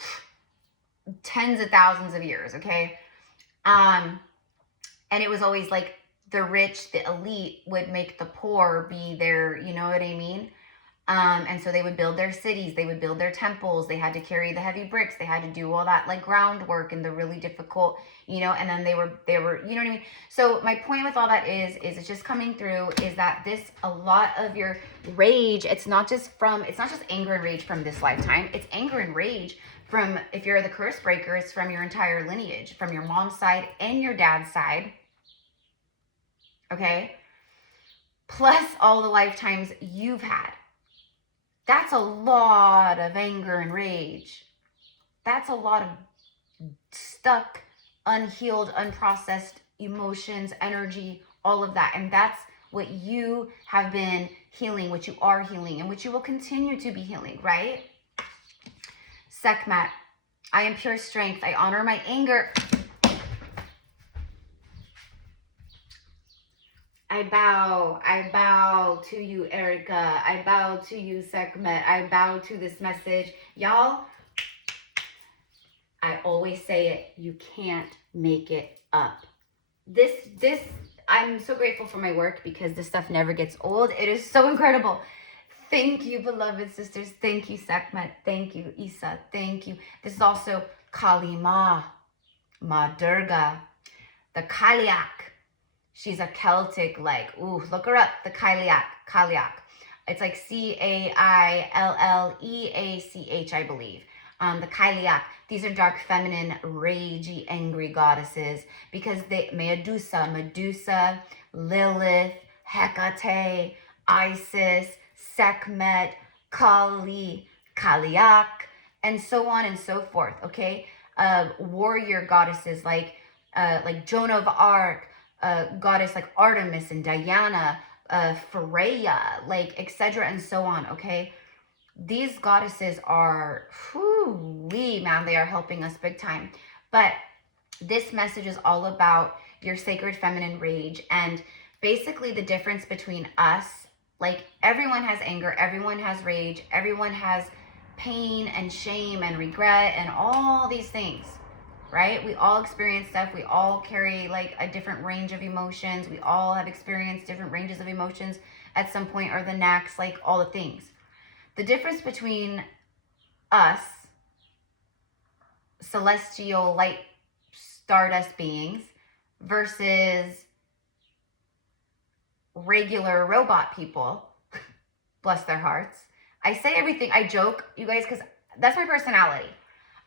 tens of thousands of years, okay? And it was always like the rich, the elite would make the poor be their, you know what I mean? And so they would build their cities, they would build their temples, they had to carry the heavy bricks, they had to do all that like groundwork and the really difficult, and then they were, you know what I mean? So my point with all that is it's just coming through is that a lot of your rage, it's not just anger and rage from this lifetime, it's anger and rage from, if you're the curse breaker, it's from your entire lineage, from your mom's side and your dad's side, okay? Plus all the lifetimes you've had. That's a lot of anger and rage. That's a lot of stuck, unhealed, unprocessed emotions, energy, all of that. And that's what you have been healing, what you are healing, and what you will continue to be healing, right? Sekhmet, I am pure strength. I honor my anger. I bow to you, Erica. I bow to you, Sekhmet. I bow to this message. Y'all, I always say it, you can't make it up. This, I'm so grateful for my work because this stuff never gets old. It is so incredible. Thank you, beloved sisters. Thank you, Sekhmet. Thank you, Isa. Thank you. This is also Kali Ma Durga, the Kaliak. She's a Celtic, like, ooh, look her up, the Kaliak. It's like Cailleach, I believe. The Kaliak. These are dark, feminine, ragey, angry goddesses because they, Medusa, Lilith, Hecate, Isis, Sekhmet, Kali, Kaliak, and so on and so forth, okay? Warrior goddesses like Joan of Arc, goddess like Artemis and Diana, Freya, like etc. and so on, okay? These goddesses are, man, they are helping us big time. But this message is all about your sacred feminine rage and basically the difference between us. Like, everyone has anger, everyone has rage, everyone has pain and shame and regret and all these things, right? We all experience stuff. We all carry like a different range of emotions. We all have experienced different ranges of emotions at some point or the next, like all the things. The difference between us, celestial light stardust beings, versus regular robot people, bless their hearts. I say everything, I joke, you guys, because that's my personality.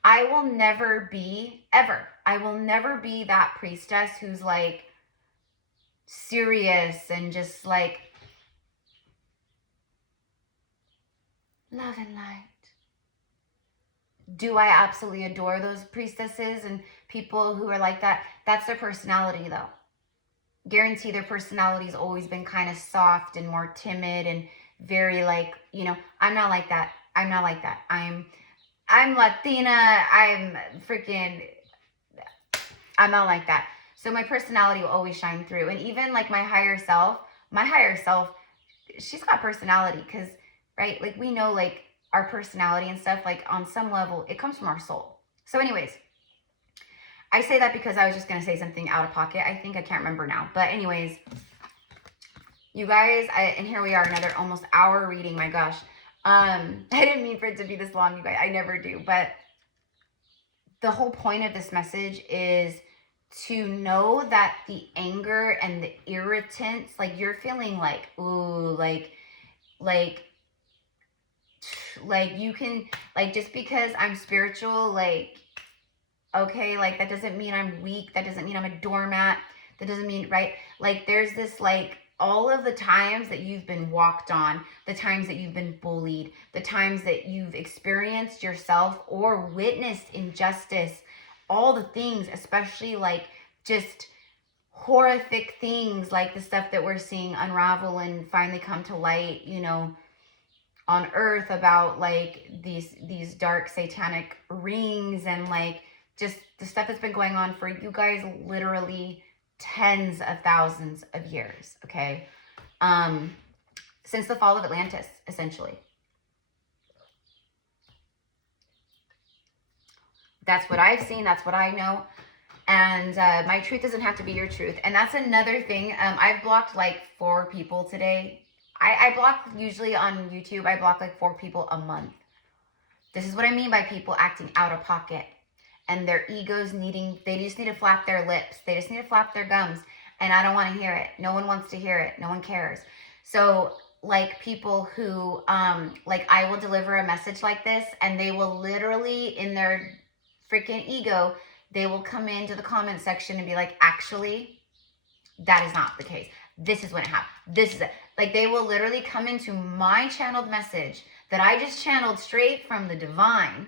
I will never be, ever, I will never be that priestess who's like serious and just like love and light. Do I absolutely adore those priestesses and people who are like that? That's their personality though. Guarantee their personality has always been kind of soft and more timid and very like, you know, I'm not like that. I'm not like that. I'm Latina. I'm not like that. So my personality will always shine through. And even like my higher self, she's got personality because, right? Like we know like our personality and stuff, like on some level, it comes from our soul. So anyways, I say that because I was just going to say something out of pocket. I think I can't remember now. But anyways, you guys, and here we are, another almost hour reading. My gosh. I didn't mean for it to be this long, you guys. I never do. But the whole point of this message is to know that the anger and the irritants, like you're feeling like, ooh, like you can, like, just because I'm spiritual, like, okay, like that doesn't mean I'm weak. That doesn't mean I'm a doormat. That doesn't mean, right? Like there's this like all of the times that you've been walked on, the times that you've been bullied, the times that you've experienced yourself or witnessed injustice, all the things, especially like just horrific things like the stuff that we're seeing unravel and finally come to light, you know, on earth about like these dark satanic rings and like just the stuff that's been going on for you guys literally tens of thousands of years, okay? Since the fall of Atlantis, essentially. That's what I've seen. That's what I know. And my truth doesn't have to be your truth. And that's another thing. I've blocked like 4 people today. I block usually on YouTube. I block like 4 people a month. This is what I mean by people acting out of pocket. And their egos they just need to flap their lips. They just need to flap their gums. And I don't want to hear it. No one wants to hear it. No one cares. So like people who, like I will deliver a message like this and they will literally in their freaking ego, they will come into the comment section and be like, actually, that is not the case. This is when it happened. This is it. Like they will literally come into my channeled message that I just channeled straight from the divine.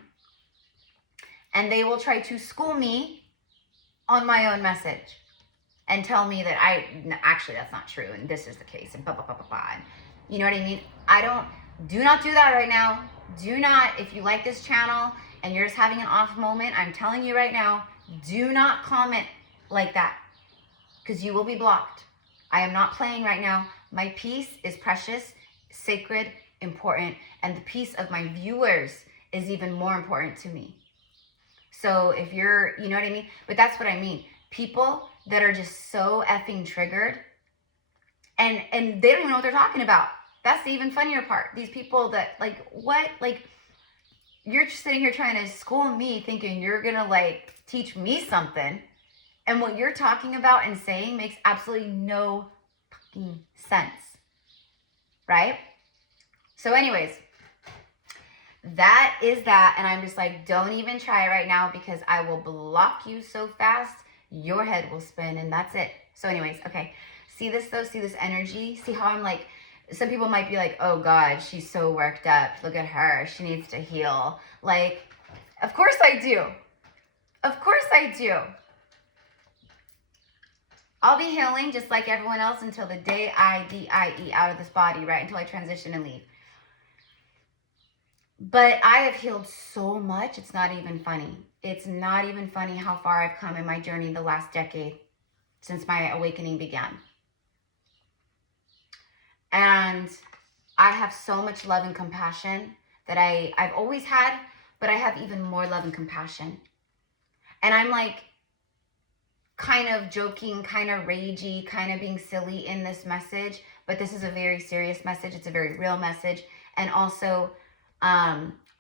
And they will try to school me on my own message. and tell me that actually that's not true and this is the case and blah, blah, blah, blah, blah. You know what I mean? Do not do that right now. Do not, if you like this channel and you're just having an off moment, I'm telling you right now, do not comment like that because you will be blocked. I am not playing right now. My peace is precious, sacred, important, and the peace of my viewers is even more important to me. So if you're, you know what I mean? But that's what I mean. People that are just so effing triggered and they don't even know what they're talking about. That's the even funnier part. These people that like, what? Like, you're just sitting here trying to school me thinking you're going to like teach me something. And what you're talking about and saying makes absolutely no fucking sense. Right? So anyways, that is that. And I'm just like, don't even try right now because I will block you so fast, your head will spin and that's it. So anyways, okay. See this though? See this energy? See how I'm like, some people might be like, oh God, she's so worked up. Look at her. She needs to heal. Like, of course I do. Of course I do. I'll be healing just like everyone else until the day I die out of this body, right? Until I transition and leave. But I have healed so much, it's not even funny. It's not even funny how far I've come in my journey the last decade since my awakening began. And I have so much love and compassion that I've always had, but I have even more love and compassion. And I'm like kind of joking, kind of ragey, kind of being silly in this message, but this is a very serious message. It's a very real message. And also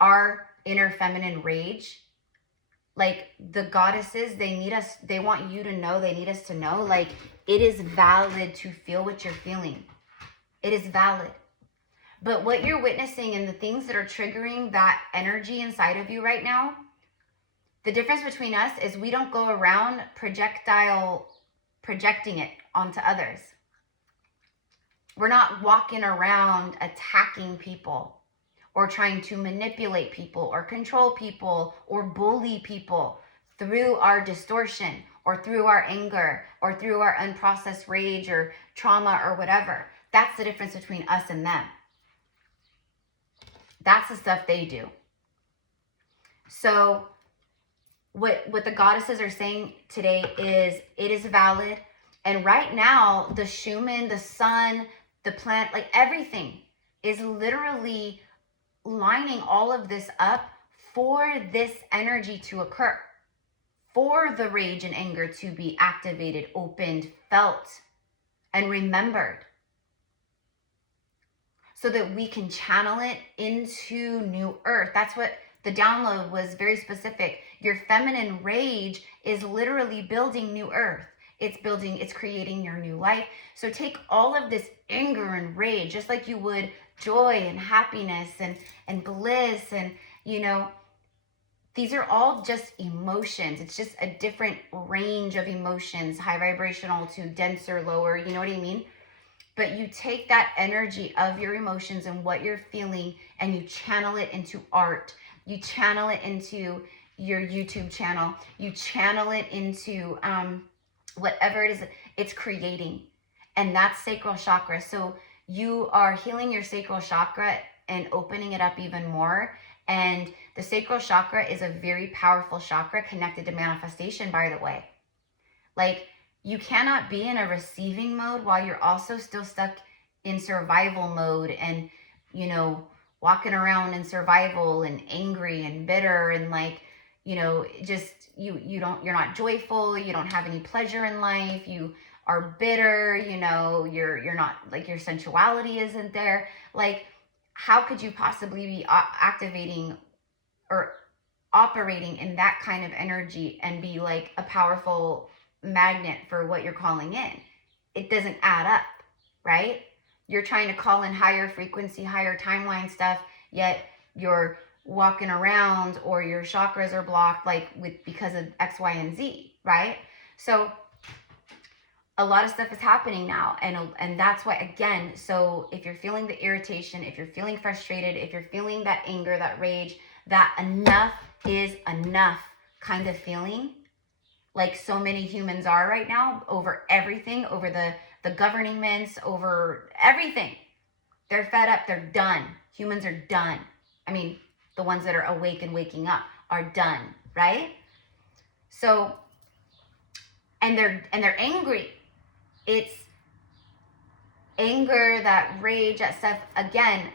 our inner feminine rage, like the goddesses, they need us, they want you to know, they need us to know, like it is valid to feel what you're feeling. It is valid. But what you're witnessing and the things that are triggering that energy inside of you right now, the difference between us is we don't go around projecting it onto others. We're not walking around attacking people or trying to manipulate people or control people or bully people through our distortion or through our anger or through our unprocessed rage or trauma or whatever. That's the difference between us and them. That's the stuff they do. So what the goddesses are saying today is it is valid. And right now, the Schumann, the sun, the planet, like everything is literally lining all of this up for this energy to occur, for the rage and anger to be activated, opened, felt, and remembered, so that we can channel it into new earth. That's what the download was, very specific. Your feminine rage is literally building new earth. It's creating your new life. So take all of this anger and rage, just like you would joy and happiness and bliss. And, you know, these are all just emotions. It's just a different range of emotions, high vibrational to denser, lower, you know what I mean? But you take that energy of your emotions and what you're feeling and you channel it into art. You channel it into your YouTube channel. You channel it into whatever it is it's creating. And that's sacral chakra. So you are healing your sacral chakra and opening it up even more. And the sacral chakra is a very powerful chakra connected to manifestation, by the way. Like, you cannot be in a receiving mode while you're also still stuck in survival mode and, you know, walking around in survival and angry and bitter and like, you know, just you're not joyful, you don't have any pleasure in life, you are bitter, you know, you're not, like, your sensuality isn't there. Like, how could you possibly be activating or operating in that kind of energy and be like a powerful magnet for what you're calling in? It doesn't add up, right? You're trying to call in higher frequency, higher timeline stuff, yet you're walking around or your chakras are blocked because of X, Y, and Z, right? So a lot of stuff is happening now. And that's why, again, so if you're feeling the irritation, if you're feeling frustrated, if you're feeling that anger, that rage, that enough is enough kind of feeling, like so many humans are right now, over everything, over the governments, over everything. They're fed up. They're done. Humans are done. I mean, the ones that are awake and waking up are done, right? So, and they're angry. It's anger, that rage, that stuff. Again,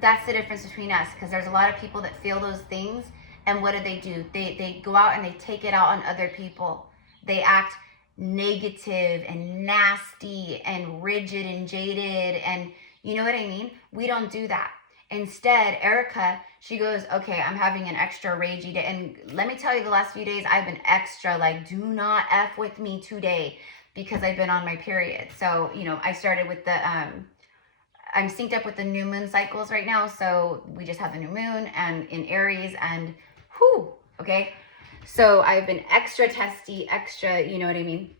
that's the difference between us, because there's a lot of people that feel those things, and what do? They go out and they take it out on other people. They act negative and nasty and rigid and jaded, and you know what I mean? We don't do that. Instead, Erica, she goes, okay, I'm having an extra ragey day. And let me tell you, the last few days, I've been extra, like, do not F with me today, because I've been on my period. So, you know, I started with the, I'm synced up with the new moon cycles right now. So we just had the new moon and in Aries, and whew, okay. So I've been extra testy, extra, you know what I mean?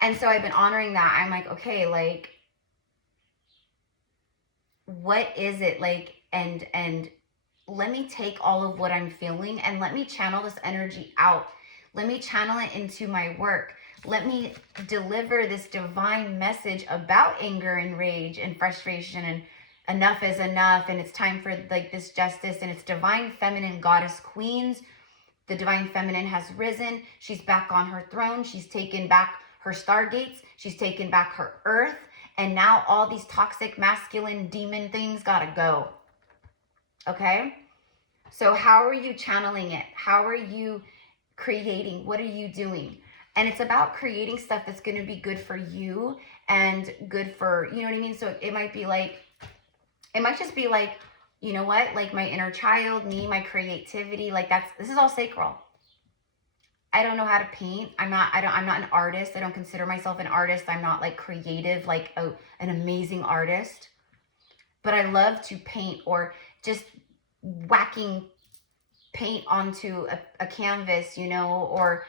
And so I've been honoring that. I'm like, okay, like, what is it like? And let me take all of what I'm feeling and let me channel this energy out. Let me channel it into my work. Let me deliver this divine message about anger and rage and frustration, and enough is enough, and it's time for like this justice. And it's divine feminine goddess queens. The divine feminine has risen. She's back on her throne. She's taken back her stargates. She's taken back her earth. And now all these toxic masculine demon things gotta go. Okay? So how are you channeling it? How are you creating? What are you doing? And it's about creating stuff that's going to be good for you and good for, you know what I mean? So it might be like, it might just be like, you know what? Like my inner child, me, my creativity, like this is all sacral. I don't know how to paint. I'm not an artist. I don't consider myself an artist. I'm not like creative, like an amazing artist. But I love to paint, or just whacking paint onto a canvas, you know, or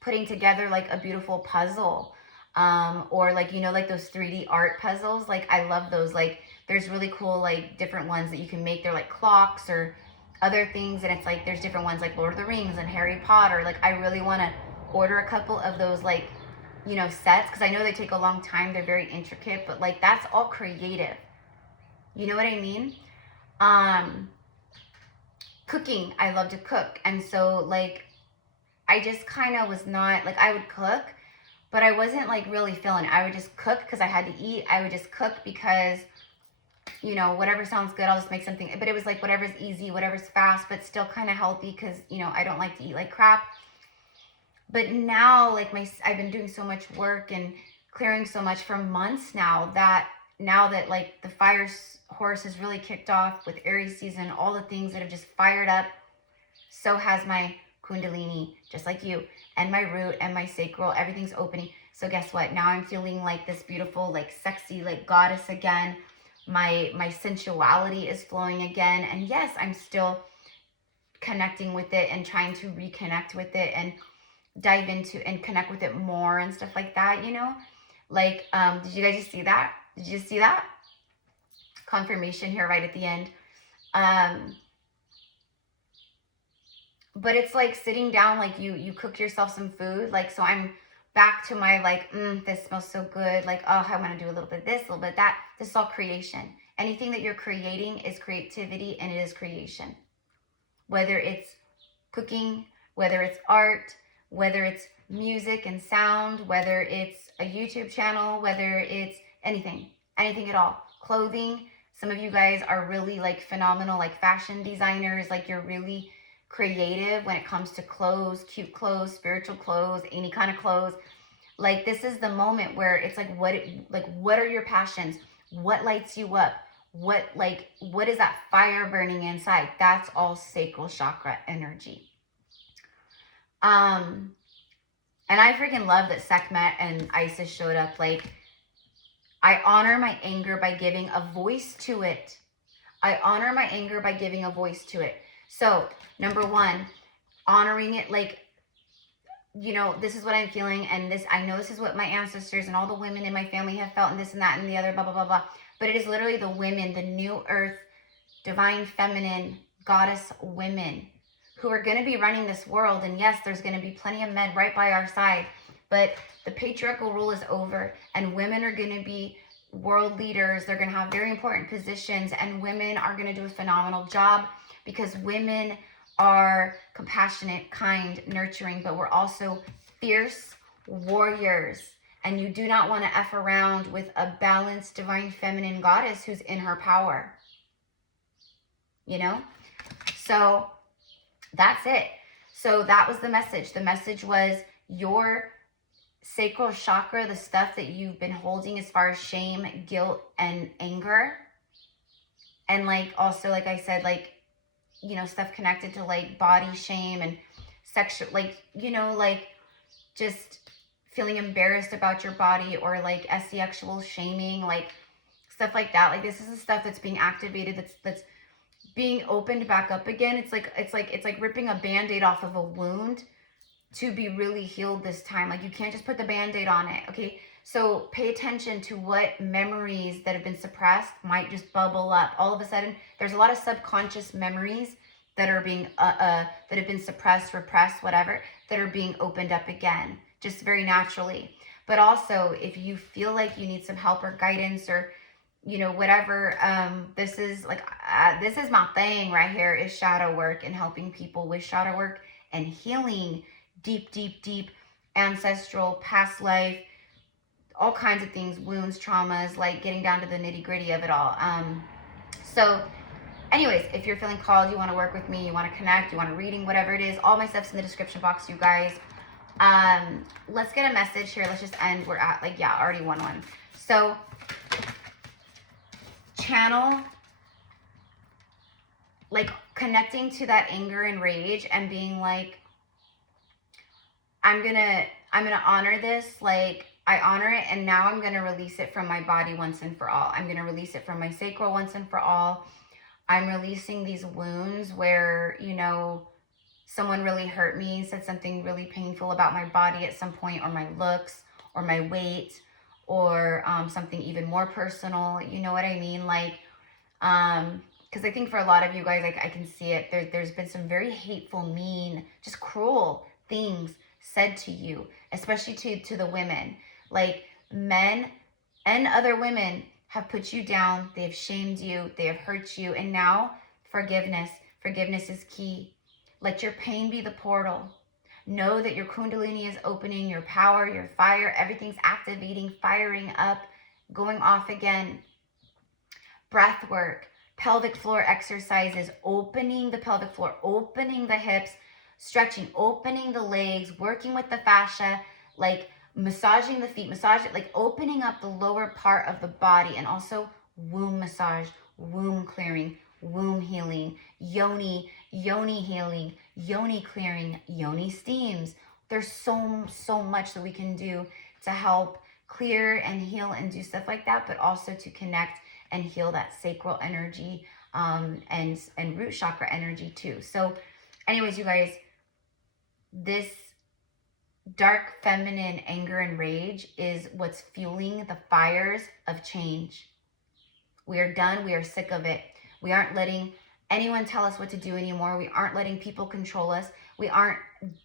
putting together like a beautiful puzzle, or like, you know, like those 3D art puzzles. Like I love those. Like there's really cool, like different ones that you can make. They're like clocks or other things. And it's like, there's different ones like Lord of the Rings and Harry Potter. Like I really want to order a couple of those, like, you know, sets, because I know they take a long time. They're very intricate, but like that's all creative. You know what I mean? Cooking, I love to cook. And so like, I just kind of was not, like I would cook, but I wasn't like really feeling it. I would just cook because I had to eat. I would just cook because, you know, whatever sounds good, I'll just make something. But it was like whatever's easy, whatever's fast, but still kind of healthy, because, you know, I don't like to eat like crap. But now, like I've been doing so much work and clearing so much for months now that like the fire horse has really kicked off with Aries season, all the things that have just fired up, so has my Kundalini, just like you, and my root and my sacral, everything's opening. So guess what? Now I'm feeling like this beautiful, like sexy, like goddess again. My sensuality is flowing again. And yes, I'm still connecting with it and trying to reconnect with it and dive into and connect with it more and stuff like that, you know? Like, did you guys just see that? Did you just see that? Confirmation here right at the end. But it's like sitting down, like you cook yourself some food. Like, so I'm back to my like, this smells so good. Like, oh, I want to do a little bit of this, a little bit of that. This is all creation. Anything that you're creating is creativity, and it is creation. Whether it's cooking, whether it's art, whether it's music and sound, whether it's a YouTube channel, whether it's anything at all. Clothing. Some of you guys are really like phenomenal, like fashion designers. Like you're really creative when it comes to clothes, cute clothes, spiritual clothes, any kind of clothes. Like this is the moment where it's like, what are your passions? What lights you up? What is that fire burning inside? That's all sacral chakra energy. And I freaking love that Sekhmet and Isis showed up. Like, I honor my anger by giving a voice to it. I honor my anger by giving a voice to it. So, number one, honoring it, like, you know, this is what I'm feeling, and this, I know this is what my ancestors and all the women in my family have felt, and this and that and the other, blah, blah, blah, blah. But it is literally the women, the new earth, divine feminine, goddess women, who are going to be running this world. And yes, there's going to be plenty of men right by our side, but the patriarchal rule is over, and women are going to be world leaders. They're going to have very important positions, and women are going to do a phenomenal job, because women are compassionate, kind, nurturing, but we're also fierce warriors. And you do not want to F around with a balanced divine feminine goddess who's in her power. You know? So that's it. So that was the message. The message was your sacral chakra, the stuff that you've been holding as far as shame, guilt, and anger. And like also, like I said, like, you know, stuff connected to like body shame and sexual, like, you know, like just feeling embarrassed about your body, or like sexual shaming, like stuff like that. Like this is the stuff that's being activated, that's being opened back up again. It's like ripping a band-aid off of a wound to be really healed this time. Like you can't just put the band-aid on it. Okay, so pay attention to what memories that have been suppressed might just bubble up all of a sudden. There's a lot of subconscious memories that are being that have been suppressed, repressed, whatever, that are being opened up again, just very naturally. But also, if you feel like you need some help or guidance, or you know, whatever, this is like this is my thing right here, is shadow work and helping people with shadow work and healing deep ancestral, past life, all kinds of things, wounds, traumas, like getting down to the nitty-gritty of it all. So anyways, if you're feeling called, you want to work with me, you want to connect, you want a reading, whatever it is, all my stuff's in the description box, you guys. Let's get a message here. Let's just end. We're at like, yeah, already 1-1. So channel, like connecting to that anger and rage and being like, I'm gonna honor this, like I honor it, and now I'm gonna release it from my body once and for all. I'm gonna release it from my sacral once and for all. I'm releasing these wounds where, you know, someone really hurt me, said something really painful about my body at some point, or my looks, or my weight, or something even more personal, you know what I mean? Like, because I think for a lot of you guys, like I can see it, there's been some very hateful, mean, just cruel things said to you, especially to the women. Like men and other women have put you down, they have shamed you, they have hurt you, and now forgiveness is key. Let your pain be the portal. Know that your kundalini is opening, your power, your fire, everything's activating, firing up, going off again. Breath work, pelvic floor exercises, opening the pelvic floor, opening the hips, stretching, opening the legs, working with the fascia, like massaging the feet, like opening up the lower part of the body, and also womb massage, womb clearing, womb healing, yoni healing, yoni clearing, yoni steams. There's so much that we can do to help clear and heal and do stuff like that, but also to connect and heal that sacral energy, and root chakra energy too. So anyways, you guys, this dark feminine anger and rage is what's fueling the fires of change. We are done. We are sick of it. We aren't letting anyone tell us what to do anymore. We aren't letting people control us. We aren't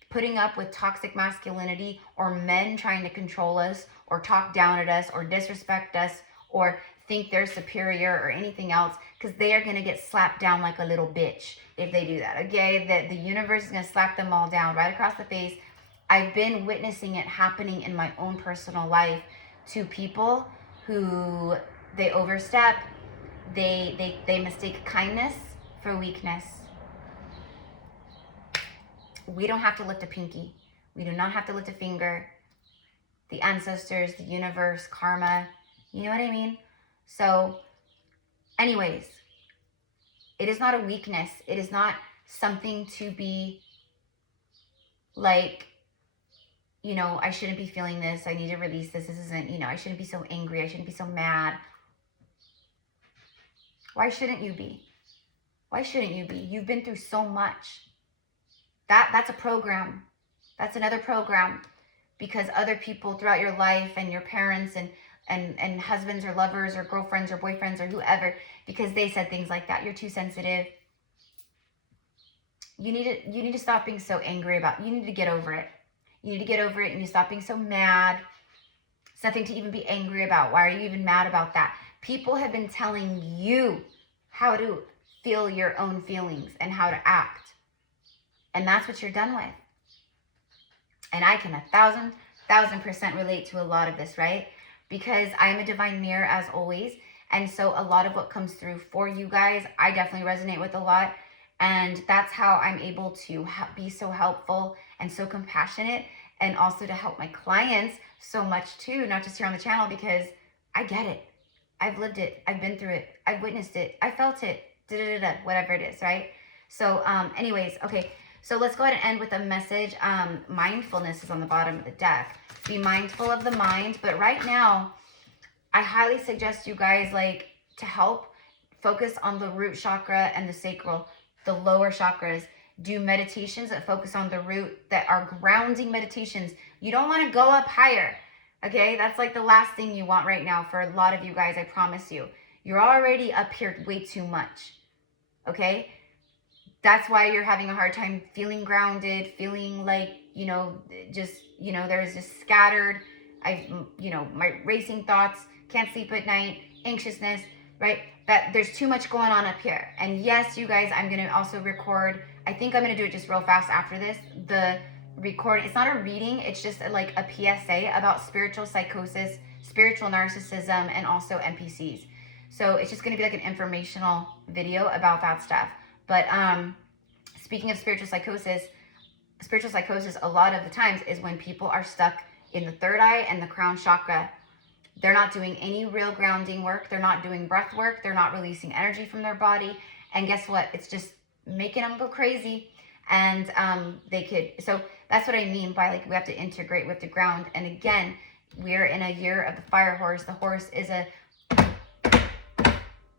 putting up with toxic masculinity, or men trying to control us, or talk down at us, or disrespect us, or think they're superior, or anything else, because they are going to get slapped down like a little bitch if they do that. Okay, the universe is going to slap them all down right across the face. I've been witnessing it happening in my own personal life to people who they overstep, they mistake kindness for weakness. We don't have to lift a pinky. We do not have to lift a finger. The ancestors, the universe, karma, you know what I mean? So anyways, it is not a weakness. It is not something to be like, you know, I shouldn't be feeling this. I need to release this. This isn't, you know, I shouldn't be so angry. I shouldn't be so mad. Why shouldn't you be? Why shouldn't you be? You've been through so much. That's a program. That's another program, because other people throughout your life, and your parents, and husbands or lovers or girlfriends or boyfriends or whoever, because they said things like that. You're too sensitive. You need to stop being so angry about, you need to get over it. You need to get over it. You need to stop being so mad. It's nothing to even be angry about. Why are you even mad about that? People have been telling you how to feel your own feelings and how to act. And that's what you're done with. And I can 1,000% relate to a lot of this, right? Because I am a divine mirror as always. And so a lot of what comes through for you guys, I definitely resonate with a lot. And that's how I'm able to be so helpful and so compassionate, and also to help my clients so much too, not just here on the channel, because I get it. I've lived it. I've been through it. I've witnessed it. I felt it. Whatever it is, right? So anyways, okay. So let's go ahead and end with a message. Mindfulness is on the bottom of the deck. Be mindful of the mind. But right now, I highly suggest you guys, like, to help focus on the root chakra and the sacral, the lower chakras. Do meditations that focus on the root, that are grounding meditations. You don't want to go up higher, okay? That's like the last thing you want right now for a lot of you guys, I promise you. You're already up here way too much, okay? That's why you're having a hard time feeling grounded, feeling like, you know, just, you know, there's just scattered, my racing thoughts, can't sleep at night, anxiousness, right? That there's too much going on up here. And yes, you guys, I'm going to also record, I think I'm going to do it just real fast after this, the recording. It's not a reading, it's just like a PSA about spiritual psychosis, spiritual narcissism, and also NPCs. So it's just going to be like an informational video about that stuff. But speaking of spiritual psychosis a lot of the times is when people are stuck in the third eye and the crown chakra. They're not doing any real grounding work. They're not doing breath work. They're not releasing energy from their body. And guess what? It's just making them go crazy. And so that's what I mean by, like, we have to integrate, we have to ground. And again, we're in a year of the fire horse. The horse is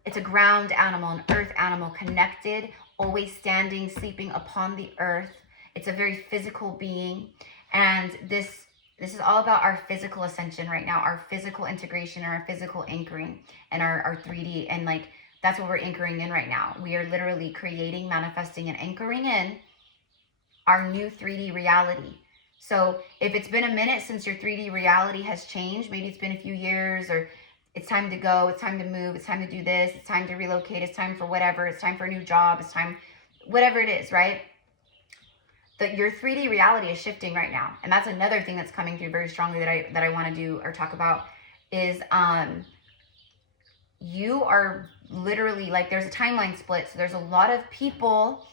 it's a ground animal, an earth animal, connected, always standing, sleeping upon the earth. It's a very physical being. And this is all about our physical ascension right now, our physical integration, our physical anchoring, and our 3D. And like, that's what we're anchoring in right now. We are literally creating, manifesting, and anchoring in our new 3D reality. So if it's been a minute since your 3D reality has changed, maybe it's been a few years, or it's time to go, it's time to move, it's time to do this, it's time to relocate, it's time for whatever, it's time for a new job, it's time, whatever it is, right? Your 3D reality is shifting right now. And that's another thing that's coming through very strongly that I want to do or talk about is you are literally, like, there's a timeline split. So there's a lot of people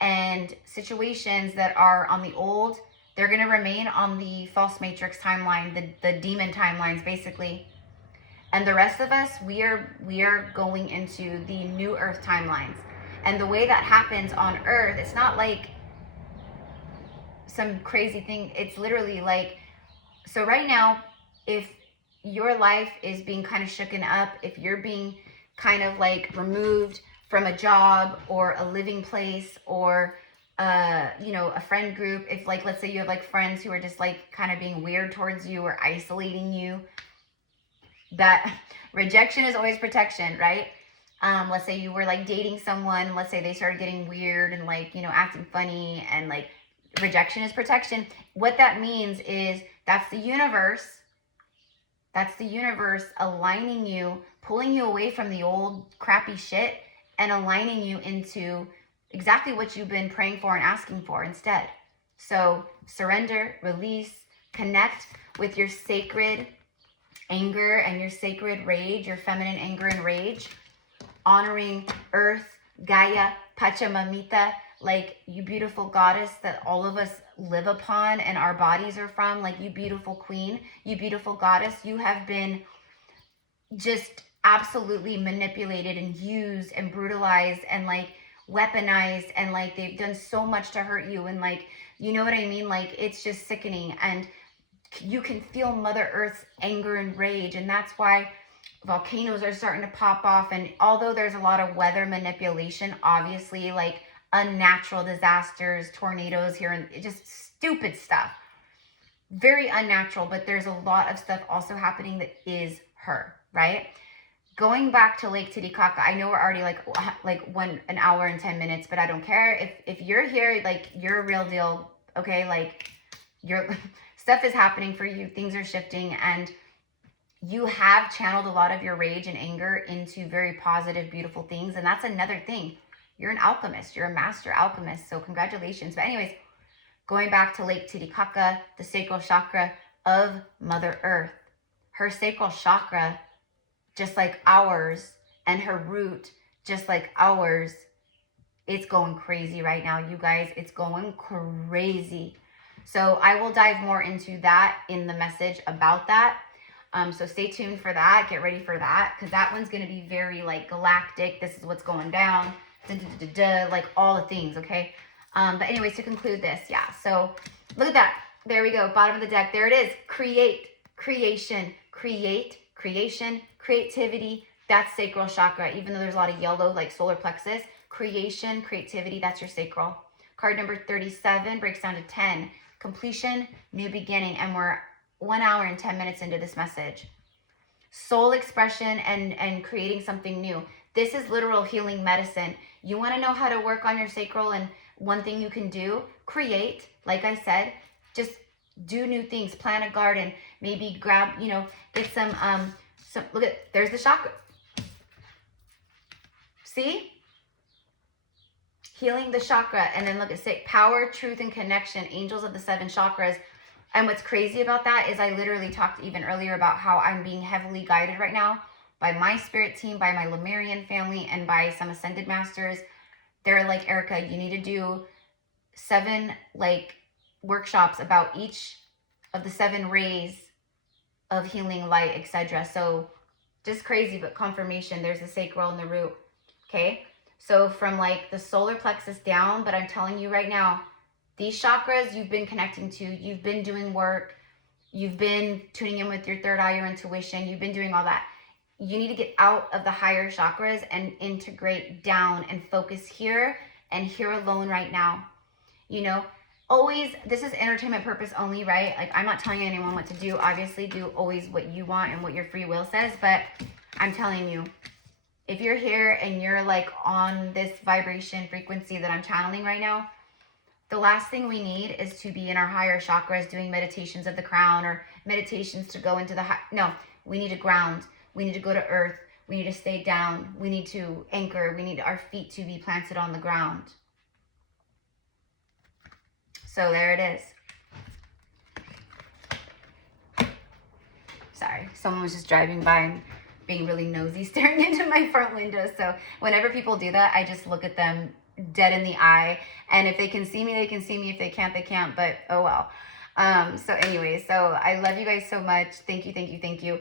and situations that are on the old, they're going to remain on the false matrix timeline, the demon timelines, basically. And the rest of us, we are going into the new earth timelines. And the way that happens on earth, it's not like some crazy thing. It's literally like, so right now, if your life is being kind of shooken up, if you're being kind of like removed from a job or a living place or a friend group, if, like, let's say you have like friends who are just like kind of being weird towards you or isolating you, that rejection is always protection, right? Let's say you were like dating someone, let's say they started getting weird and like, acting funny, and like, rejection is protection. What that means is that's the universe aligning you, pulling you away from the old crappy shit and aligning you into exactly what you've been praying for and asking for instead. So surrender, release, connect with your sacred anger and your sacred rage, your feminine anger and rage, honoring Earth, Gaia, Pachamamita, like, you beautiful goddess that all of us live upon and our bodies are from, like, you beautiful queen, you beautiful goddess. You have been just absolutely manipulated and used and brutalized and like weaponized, and like they've done so much to hurt you, and like, you know what I mean? Like, it's just sickening, and you can feel Mother Earth's anger and rage. And that's why volcanoes are starting to pop off. And although there's a lot of weather manipulation, obviously, like unnatural disasters, tornadoes here, and just stupid stuff, very unnatural, but there's a lot of stuff also happening that is her, right? going back to Lake Titicaca, I know we're already like an hour and 10 minutes, but I don't care. If you're here, like, you're a real deal, okay? Like, your stuff is happening for you. Things are shifting, and you have channeled a lot of your rage and anger into very positive, beautiful things. And that's another thing. You're an alchemist. You're a master alchemist. So congratulations. But anyways, going back to Lake Titicaca, the sacral chakra of Mother Earth. Her sacral chakra, just like ours, and her root, just like ours, it's going crazy right now, you guys. It's going crazy. So I will dive more into that in the message about that. So stay tuned for that. Get ready for that, because that one's going to be very like galactic. This is what's going down. Like all the things, okay? But anyways, to conclude this, yeah. So look at that. There we go. Bottom of the deck. There it is. Create, creation, create, creation, creativity. That's sacral chakra. Even though there's a lot of yellow, like solar plexus, creation, creativity, that's your sacral. Card number 37 breaks down to 10. Completion, new beginning. And we're 1 hour and 10 minutes into this message. Soul expression and creating something new. This is literal healing medicine. You want to know how to work on your sacral, and one thing you can do, create, like I said, just do new things. Plant a garden, maybe grab, you know, get some look at, there's the chakra. See? Healing the chakra. And then look at power, truth, and connection. Angels of the 7 chakras. And what's crazy about that is I literally talked even earlier about how I'm being heavily guided right now by my spirit team, by my Lemurian family, and by some ascended masters. They're like, Erica, you need to do 7 like workshops about each of the 7 rays of healing light, etc. So just crazy, but confirmation. There's the sacral and the root. Okay, so from like the solar plexus down, but I'm telling you right now, these chakras you've been connecting to, you've been doing work, you've been tuning in with your third eye, your intuition, you've been doing all that. You need to get out of the higher chakras and integrate down and focus here and here alone right now. You know, always, this is entertainment purpose only, right? Like, I'm not telling anyone what to do. Obviously, do always what you want and what your free will says. But I'm telling you, if you're here and you're like on this vibration frequency that I'm channeling right now, the last thing we need is to be in our higher chakras doing meditations of the crown or meditations to go into the high. No, we need to ground. We need to go to earth. We need to stay down. We need to anchor. We need our feet to be planted on the ground. So there it is. Sorry, someone was just driving by and being really nosy, staring into my front window. So whenever people do that, I just look at them dead in the eye. And if they can see me, they can see me. If they can't, they can't. But oh well. So anyway, so I love you guys so much. Thank you, thank you, thank you.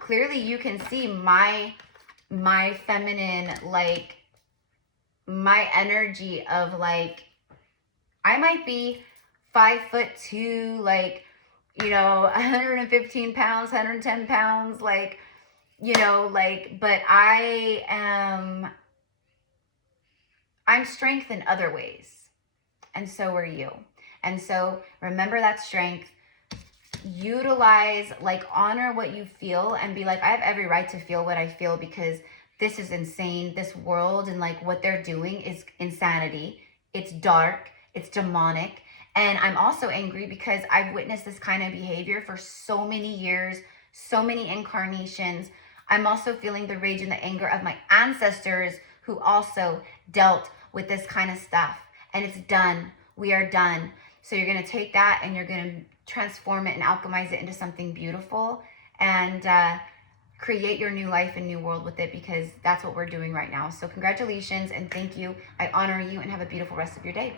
Clearly you can see my feminine, like my energy of like, I might be 5'2", like, you know, 115 pounds, 110 pounds, like, you know, like, but I'm strength in other ways. And so are you. And so remember that strength. Utilize, like, honor what you feel and be like, I have every right to feel what I feel because this is insane. This world and like what they're doing is insanity. It's dark. It's demonic. And I'm also angry because I've witnessed this kind of behavior for so many years, so many incarnations. I'm also feeling the rage and the anger of my ancestors who also dealt with this kind of stuff. And it's done. We are done. So you're going to take that and you're going to transform it and alchemize it into something beautiful and create your new life and new world with it, because that's what we're doing right now. So congratulations and thank you. I honor you and have a beautiful rest of your day.